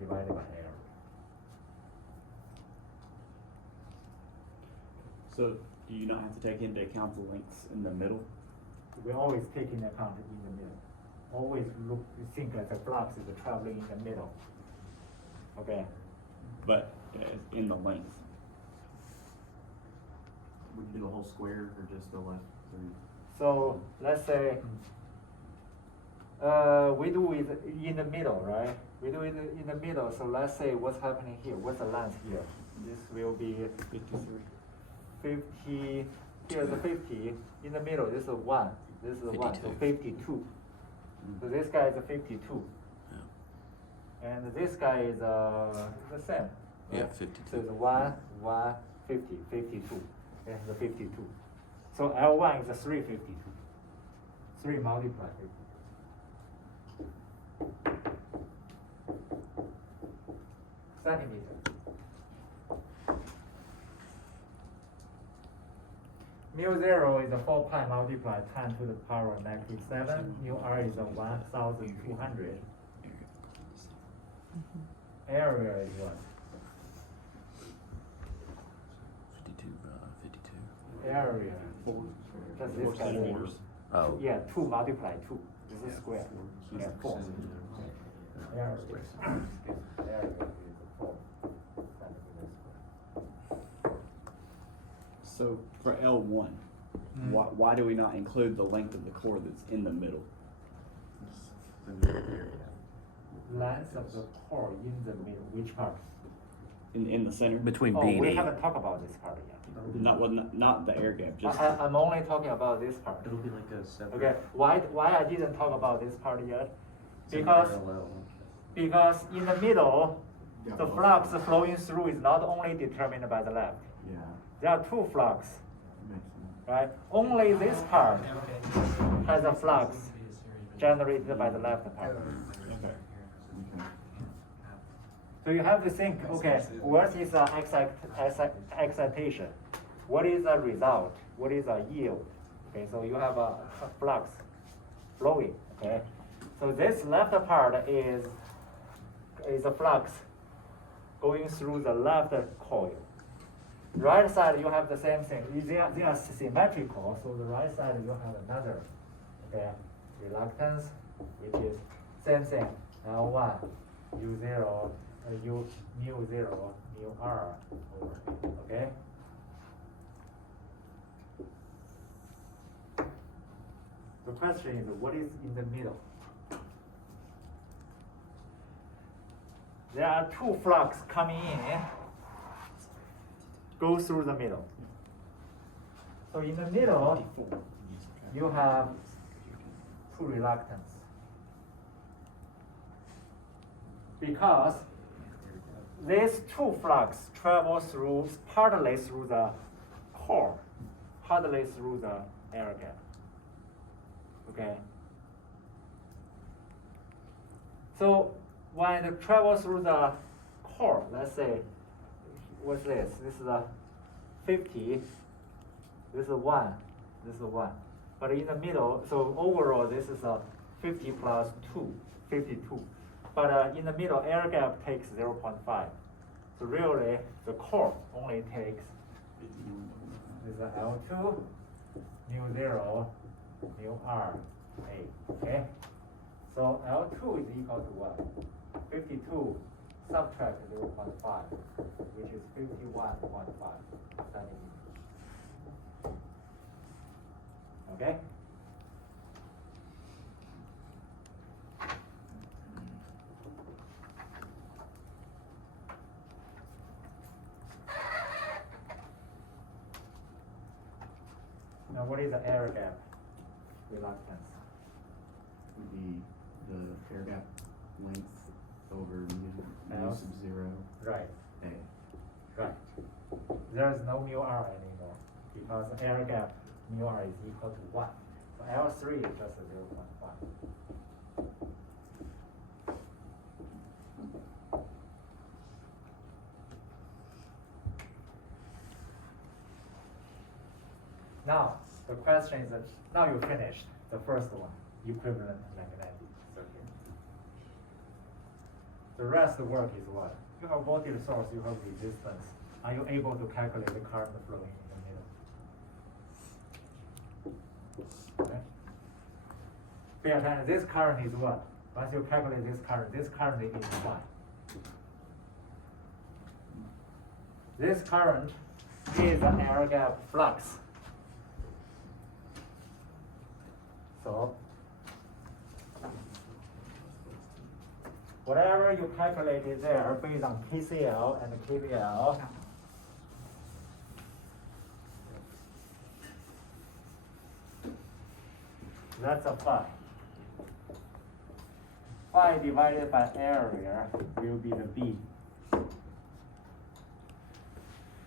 divided by area. So do you not have to take into account the lengths in the middle? We always take into account in the middle. Always think that the flux is traveling in the middle. Okay. But in the length. Would you do the whole square or just the left three? So let's say we do it in the middle, right? We do it in the middle. So let's say what's happening here. What's the length here? This will be 50. Here's the 50. In the middle, this is 1. This is 1. So 52. So this guy is a 52. Yeah. And this guy is the same. Yeah, Right? 52. So it's 1, 50, 52. Yeah, the 52. So L1 is a 352. 3 multiplied 50. Centimeter. Mu 0 is a 4 pi multiplied 10 to the power negative 7. Mu r is a 1,200. Area is what? 52 by 52. Area. That's this guy. Oh. Yeah, 2 multiplied 2. This is square. Yeah, 4. Area. Area is 4 centimeters square. So for L1, why do we not include the length of the core that's in the middle? Length of the core in the middle. Which part? In the center? Between Oh, B and we E. haven't talked about this part yet. Not the air gap, just I'm only talking about this part. It'll be like a separate. Okay, why I didn't talk about this part yet? it's in Because parallel. because in the middle, Yeah, the both. flux flowing through is not only determined by the left. Yeah, There are 2 flux, makes sense. right? Only this part has a flux generated by the left part. okay. Okay. So you have to think, okay, what is the excitation? What is the result? What is the yield? Okay, so you have a flux flowing, okay? So this left part is a flux going through the left coil. Right side, you have the same thing. They are symmetrical, so the right side, you have another, okay, reluctance, which is same thing, L1, U0, mu 0, mu r over, okay? The question is, what is in the middle? There are 2 flux coming in, go through the middle. So in the middle, you have 2 reluctance. Because these 2 flux travel through partly through the core, partly through the air gap. Okay. So when it travels through the core, let's say, what's this? This is a 50. This is 1. This is 1. But in the middle, so overall, this is a 50 plus 2, 52. But in the middle, air gap takes 0.5. So really, the core only takes, this is L2, mu 0, mu r, A, okay? So L2 is equal to what? 52 subtract 0.5, which is 51.5 centimeters. Okay? Now what is the air gap reluctance? Would be the air gap length over mu L. sub 0 Right, A. right. There is no mu r anymore because the air gap mu r is equal to 1. So L3 is just 0.5. Now, the question is that now you finished the first one, equivalent magnetic circuit. The rest of the work is what? You have voltage source, you have resistance. Are you able to calculate the current flowing in the middle? Okay. Pay attention, this current is what? Once you calculate this current is phi. This current is an air gap flux. So, whatever you calculated there based on KCL and KVL, that's a phi. Phi divided by area will be the B.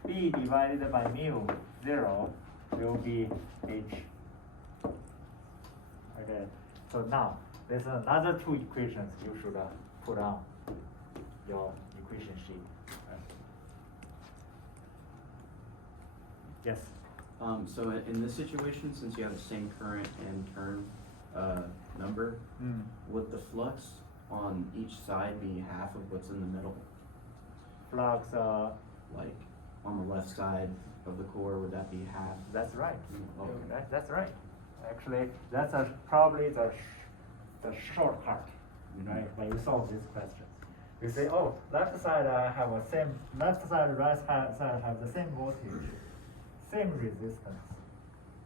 B divided by mu, 0, will be H. Okay, so now, there's another two equations you should put on your equation sheet. Yes? So in this situation, since you have the same current and turn number, would the flux on each side be half of what's in the middle? Flux, Like on the left side of the core, would that be half? that's right. Okay. That's right. Actually, that's probably the shortcut, right? When you solve this question, you say, oh, left side have a same, left side, right side have the same voltage, same resistance.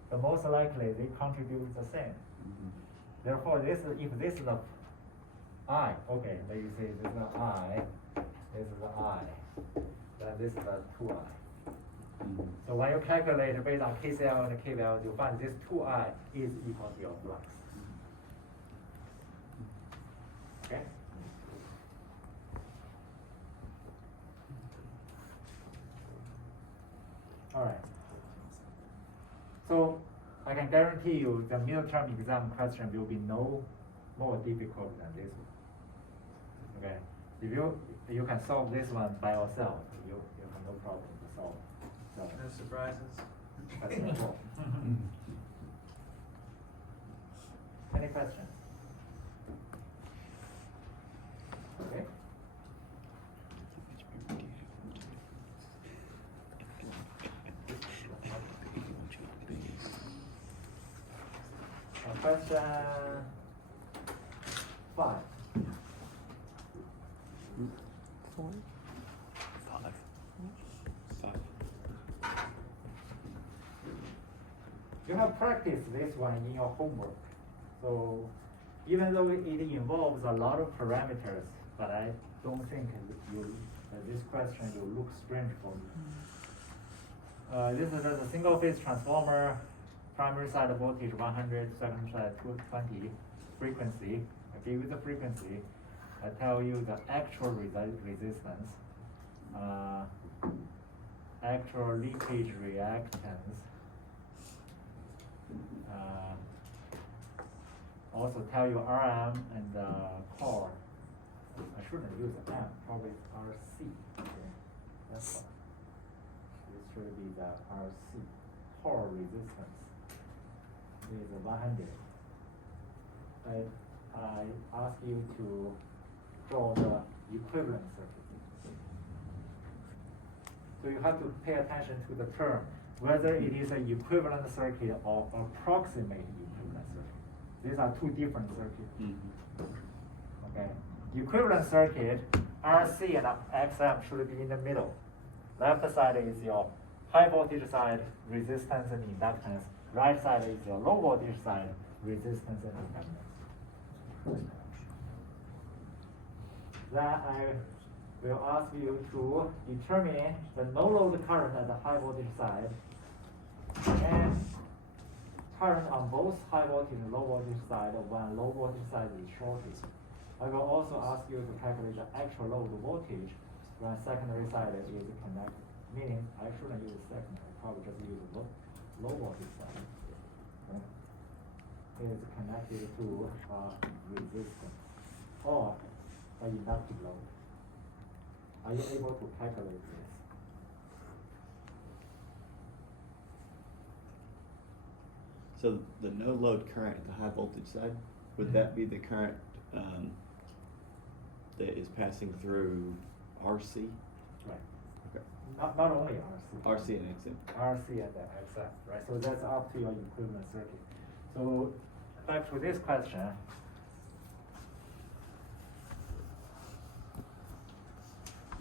But most likely they contribute the same. Therefore, if this is the I, okay, then you say this is the I, this is the I, then this is the 2I. So when you calculate based on KCL and KVL, you find this 2I is equal to your flux. Okay? All right. So I can guarantee you the midterm exam question will be no more difficult than this one. Okay? If you can solve this one by yourself, you have no problem to solve. So, No surprises. that's the goal. Any questions? Okay. Question 5. 4. 5. You have practiced this one in your homework. So even though it involves a lot of parameters, but I don't think this question will look strange for you. This is a single phase transformer, primary side voltage 100, secondary side 220, frequency. I give you the frequency. I tell you the actual resistance, actual leakage reactance. Also tell you RM and core. I shouldn't use M, probably RC. Okay. That's fine. This should be the RC. Core resistance is 100. I ask you to draw the equivalent circuit. So you have to pay attention to the term, whether it is an equivalent circuit or approximate equivalent circuit. These are two different circuits. Okay. Equivalent circuit RC and XM should be in the middle. Left side is your high voltage side, resistance and inductance. Right side is your low voltage side, resistance and inductance. Then I will ask you to determine the no load current at the high voltage side and current on both high voltage and low voltage side when low voltage side is shorted. I will also ask you to calculate the actual load voltage when secondary side is connected. Meaning I shouldn't use secondary, probably just use low voltage side. Okay? It is connected to resistance or an inductive load. Are you able to calculate this? So the no load current at the high voltage side, would that be the current that is passing through RC? Right. Okay. Not only RC. RC and XM. RC and the XM, right? So that's up to your equivalent circuit. So back to this question.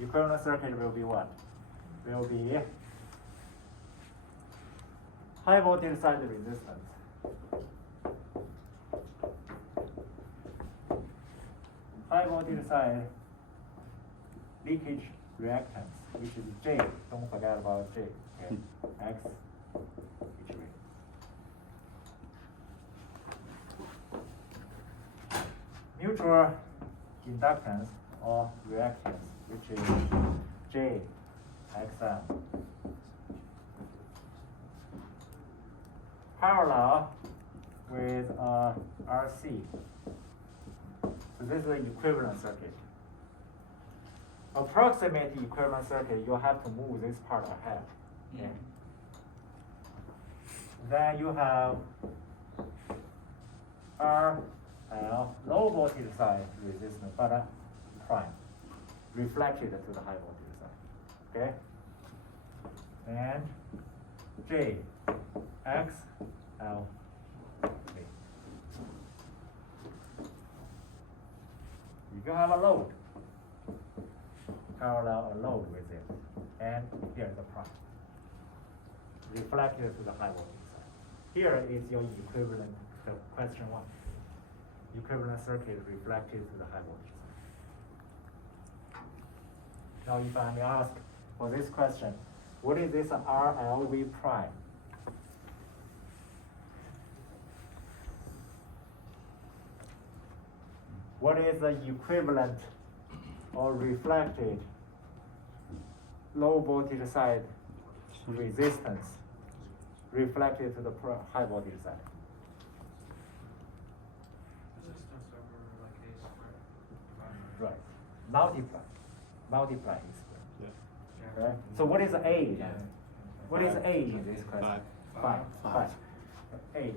Equivalent circuit will be what? Will be high voltage side resistance. High voltage side leakage reactance, which is J. Don't forget about J. Okay. X each way. Mutual inductance or reactance, which is J XM. Parallel with RC. So this is the equivalent circuit. Approximate equivalent circuit, you have to move this part ahead. Okay. Then you have RL, low voltage side resistance, but prime, reflected to the high voltage side. Okay? And J, X, L, A. If you have a load, parallel a load with it, and here is the prime, reflected to the high voltage side. Here is your equivalent, the question one. Equivalent circuit reflected to the high voltage side. Now if I may ask for this question, what is this RLV prime? What is the equivalent or reflected low voltage side resistance reflected to the high voltage side? Resistance over like A squared. Right. Multiply is squared. Yeah. Okay. So what is A then? What is A in this question? Five. Five. A.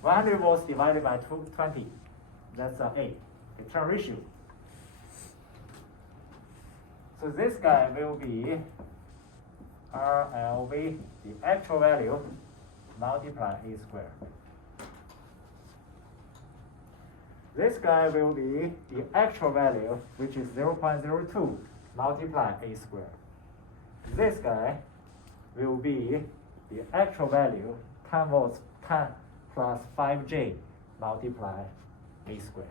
100 volts divided by 220. That's A. The turn ratio. So this guy will be RLV, the actual value, multiply A squared. This guy will be the actual value, which is 0.02, multiply A squared. This guy will be the actual value, 10 volts, 10 plus 5J, multiply A squared.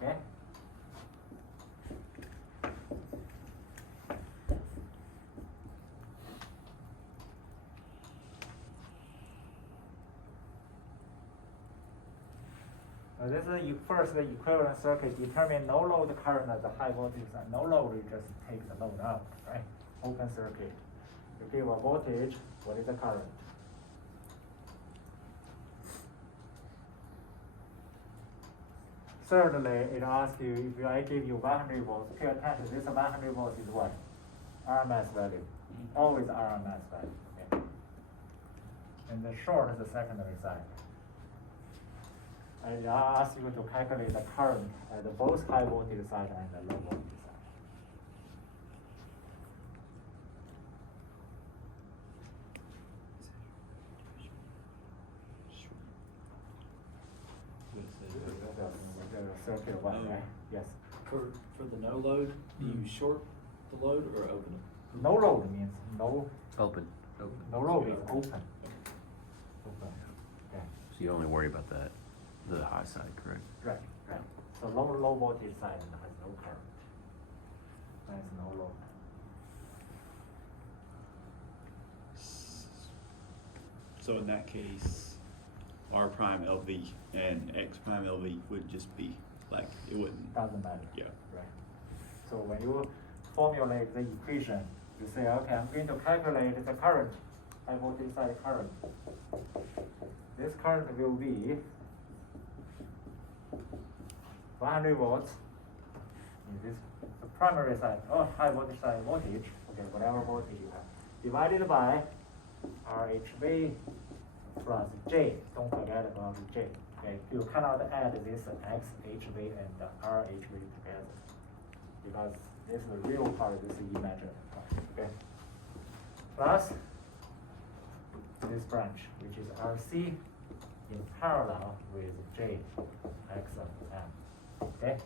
Okay? This is first the equivalent circuit. Determine no load current at the high voltage side. No load, you just take the load out, right? Open circuit. You give a voltage, what is the current? Thirdly, it asks you, if I give you 100 volts, pay attention, this 100 volts is what? RMS value. Always RMS value. Okay? And the short is the secondary side. I ask you to calculate the current at both high voltage side and the low voltage side. circuit one, Oh. right? Yes. For the no load, do you short the load or open it? No load means no, Open. no load is open. Open, okay, So you only worry about that, the high side, correct? right, right. So low voltage side has no current. There's no load. So in that case, R prime LV and X prime LV would just be like, it wouldn't, Doesn't matter. yeah. Right. So when you formulate the equation, you say, okay, I'm going to calculate the current, high voltage side current. This current will be 100 volts in this the primary side, or high voltage side voltage, okay, whatever voltage you have, divided by RHV plus J. Don't forget about the J. Okay, you cannot add this XHV and RHV together because this is the real part, this is imaginary part. Okay, plus this branch, which is RC in parallel with J, X and M. Okay.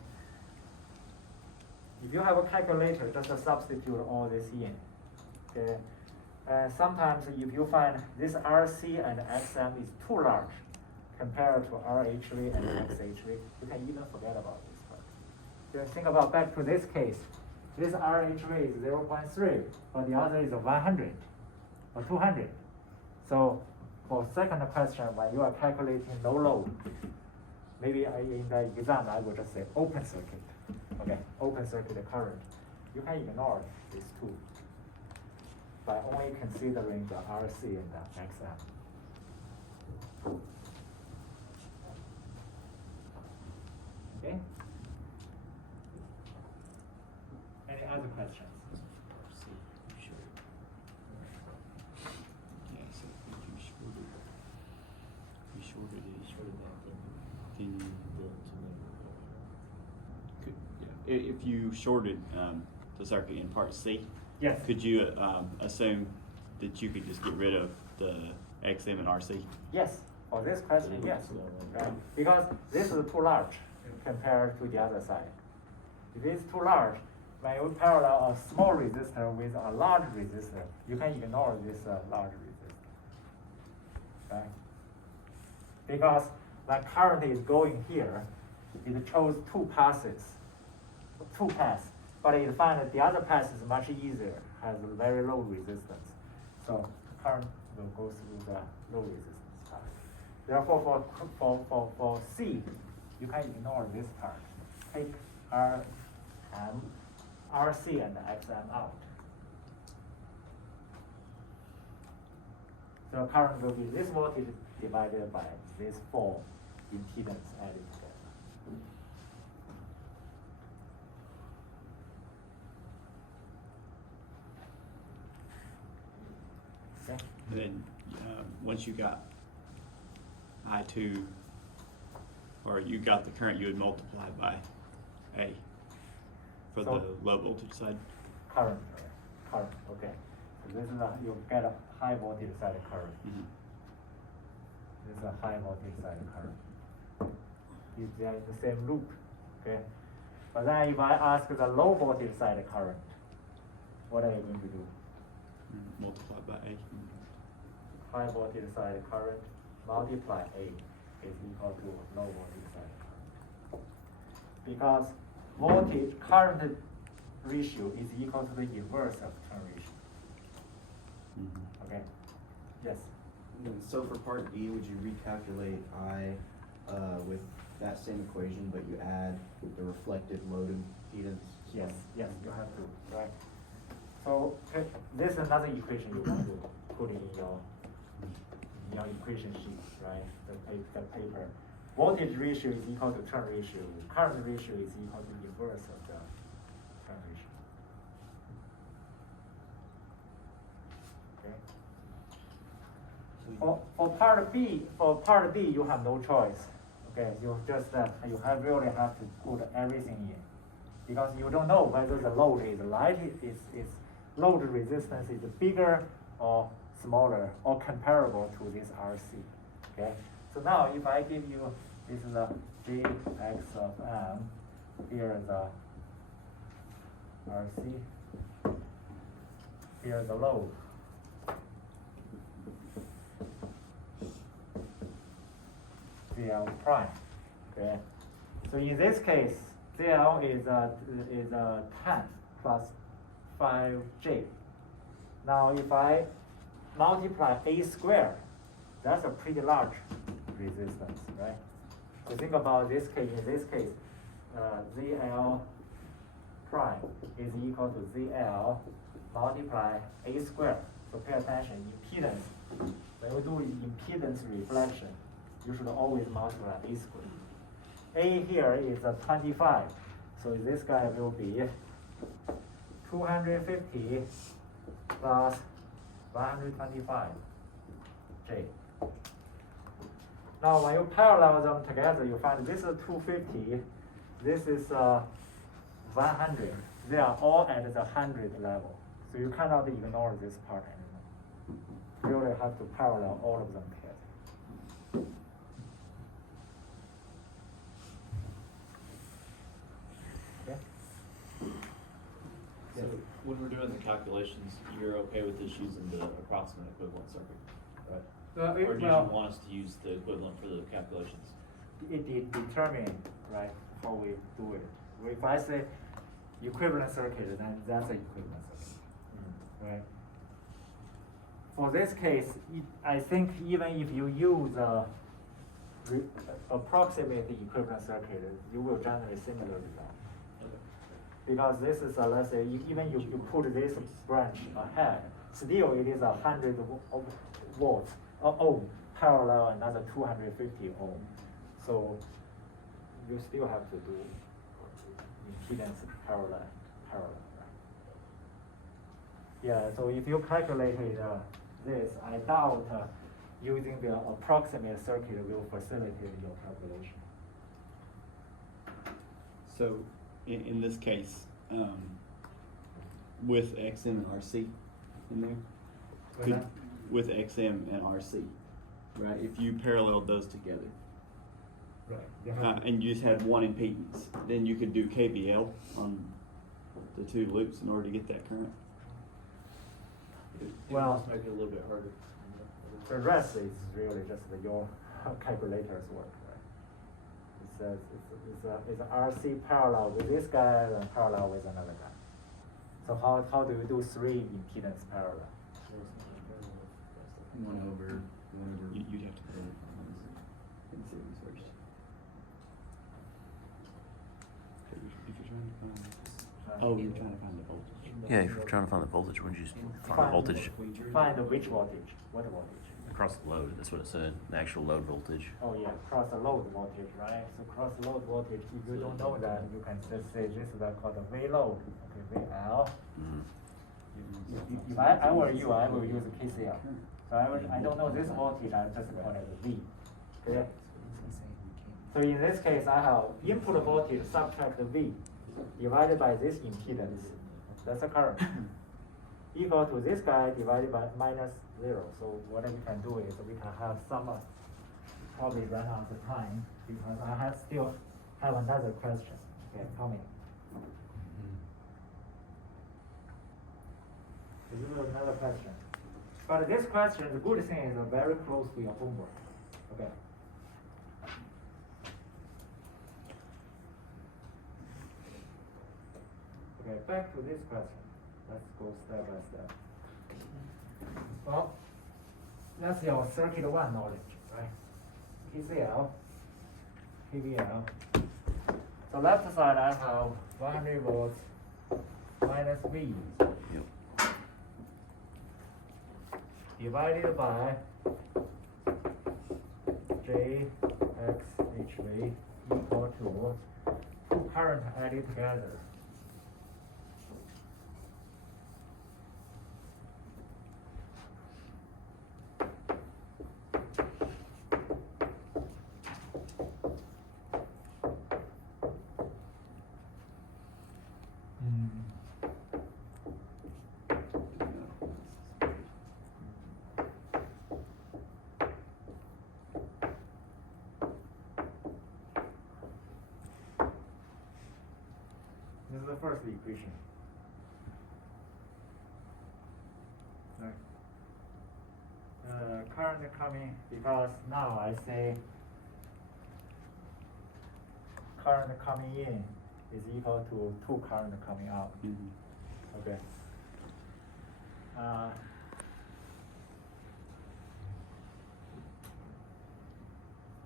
If you have a calculator, just substitute all this in. Okay. Sometimes if you find this RC and XM is too large compared to RHV and XHV, you can even forget about this part. Then think about back to this case. This RHV is 0.3, but the other is 100 or 200. So for second question, when you are calculating no load, maybe in the exam I will just say open circuit. Okay, open circuit current. You can ignore these two by only considering the RC and the XM. Okay? Any other questions? Yeah, so if you shorted it, then you could, yeah, if you shorted, the circuit in part C, Yes. could you, assume that you could just get rid of the XM and RC? Yes, for this question, yes. Right? Because this is too large compared to the other side. If it's too large, when you parallel a small resistor with a large resistor, you can ignore this large resistor. Right? Because when current is going here, it chose two paths, but it finds that the other path is much easier, has a very low resistance. So current will go through the low resistance path. Therefore, for C, you can ignore this part. Take RC and XM out. So current will be this voltage divided by these four impedance added together. Okay. And then, once you got I2, or you got the current, you would multiply by A for So- the low voltage side. Current, okay. So this is you get a high voltage side current. Mhm. This is a high voltage side current. They are in the same loop, okay? But then if I ask the low voltage side current, what are you going to do? Multiply by A. High voltage side current multiply A is equal to low voltage side current. Because voltage current ratio is equal to the inverse of turn ratio. Okay? Yes. And so for part B, would you recalculate I with that same equation, but you add the reflected load impedance? Yes, yes, you have to, right? So okay, this is another equation you want to put in your equation sheet, right? The paper. Voltage ratio is equal to turn ratio. Current ratio is equal to the inverse of the turn ratio. Okay. For part B, you have no choice. Okay, you just really have to put everything in, because you don't know whether the load is load resistance is bigger or smaller or comparable to this RC. Okay, so now if I give you This is the Jx of M. Here is the RC. Here is the load. ZL prime. Okay. So in this case, ZL is 10 plus 5J. Now if I multiply A squared, that's a pretty large resistance, right? So think about this case. In this case, ZL prime is equal to ZL multiply A squared. So pay attention, impedance. When you do impedance reflection, you should always multiply A squared. A here is 25, so this guy will be 250 plus 125 J. Now when you parallel them together, you find this is 250, this is 100. They are all at the 100 level, so you cannot ignore this part anymore. You really have to parallel all of them together. Okay? So when we're doing the calculations, you're okay with just using the approximate equivalent circuit, right? Or do you want us to use the equivalent for the calculations? It determine, right, how we do it. If I say equivalent circuit, then that's an equivalent circuit, right? For this case, I think even if you use approximate equivalent circuit, you will generate similar result. Because this is, let's say, even if you put this branch ahead, still it is 100 volts, ohm, parallel another 250 ohm. So you still have to do impedance parallel, right? Yeah, so if you calculated this, I doubt using the approximate circuit will facilitate your calculation. So, in this case, with XM and RC in there, with XM and RC, right? If you paralleled those together, Right. and you just had one impedance, then you could do KVL on the two loops in order to get that current. Well, It make it a little bit harder. the rest is really just your calculator's work, right? It says it's a RC parallel with this guy and parallel with another guy. So how do you do three impedance parallel? One over. You'd have to put it in series first. If you're trying to find, you're trying to find the voltage. Yeah, if you're trying to find the voltage, wouldn't you just find the voltage Find which voltage? What voltage? across the load? That's what it said, the actual load voltage. Oh yeah, cross the load voltage, right? So cross the load voltage, if you don't know that, you can just say this is called a V load, okay, VL. If I were you, I will use KCL. So I don't know this voltage, I just call it V. Okay? So in this case, I have input voltage subtract V divided by this impedance. That's the current. Equal to this guy divided by -0. So what we can do is we can have some, probably run out of time because I still have another question. Okay, coming. This is another question. But this question, the good thing is very close to your homework. Okay. Okay, back to this question. Let's go step by step. Well, that's your circuit one knowledge, right? PCL, KVL. So left side I have 100 volts minus V Yep. divided by JXHV equal to two current added together. first equation. Right. Current coming, because now I say current coming in is equal to 2 current coming out. Okay.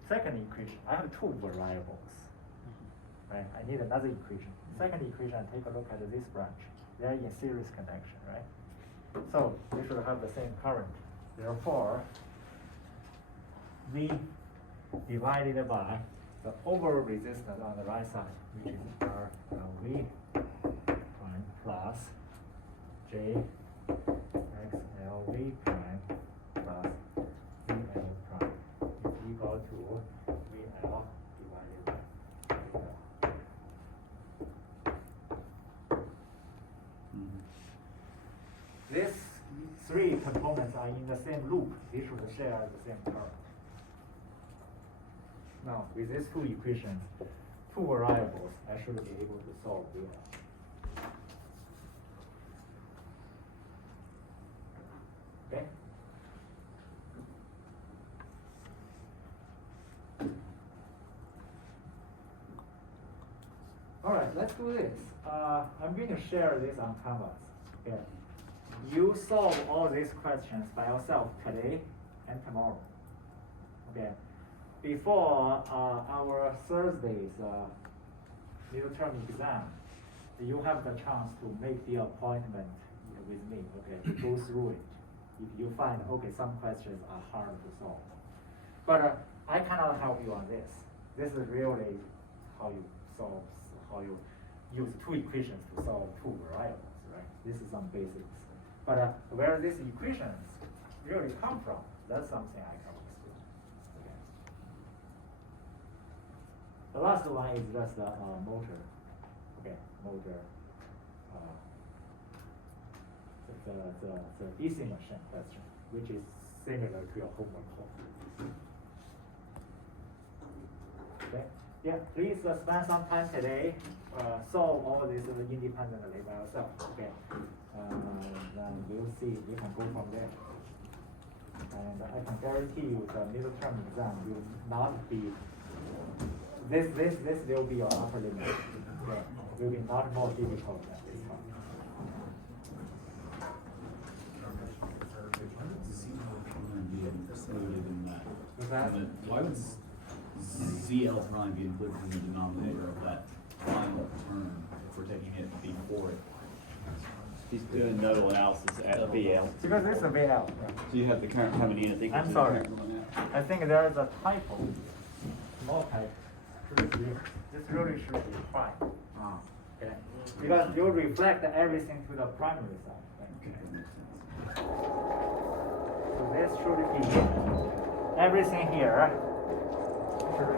Second equation, I have 2 variables. Right? I need another equation. Second equation, take a look at this branch. They're in series connection, right? So they should have the same current. Therefore, V divided by the overall resistance on the right side, which is RLV prime plus J XLV prime plus VL prime is equal to VL divided by VL. These 3 components are in the same loop. They should share the same current. Now, with these 2 equations, 2 variables, I should be able to solve VL. Okay? All right, let's do this. I'm going to share this on Canvas. Okay. You solve all these questions by yourself today and tomorrow. Okay. Before our Thursday's midterm exam, you have the chance to make the appointment with me. Okay, to go through it. If you find some questions are hard to solve, but I cannot help you on this. This is really how you solve, how you use 2 equations to solve 2 variables, right? This is some basics. But where these equations really come from, that's something I can explain. Okay. The last one is just the motor. Okay, motor. The DC machine question, which is similar to your homework home. Okay. Yeah, please spend some time today, solve all this independently by yourself. Okay. Then we'll see. We can go from there. And I can guarantee you the midterm exam will not be this will be your upper limit. Okay. Will be not more difficult than this one. Why would ZL prime be included in the denominator of that final term if we're taking it before it? He's doing nodal analysis at VL. Because this is a VL. Right? So you have the current coming in, I think. I'm sorry. I think there is a typo. Small typo. This really should be fine. Okay. Because you reflect everything to the primary side. Right? So this should be everything here.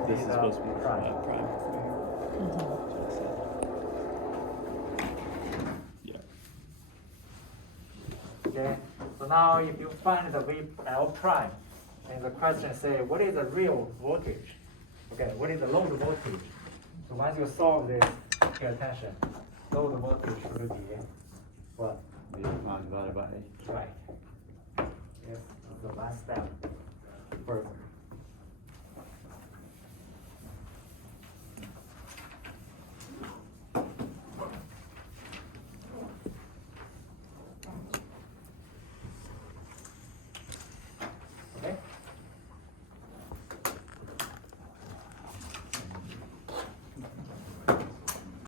This is supposed to be prime. Yeah. Okay. So now if you find the VL prime, and the question say, what is the real voltage? Okay, what is the load voltage? So once you solve this, pay attention. Load voltage should be what? Divided by A. Right. Yes, the last step. First.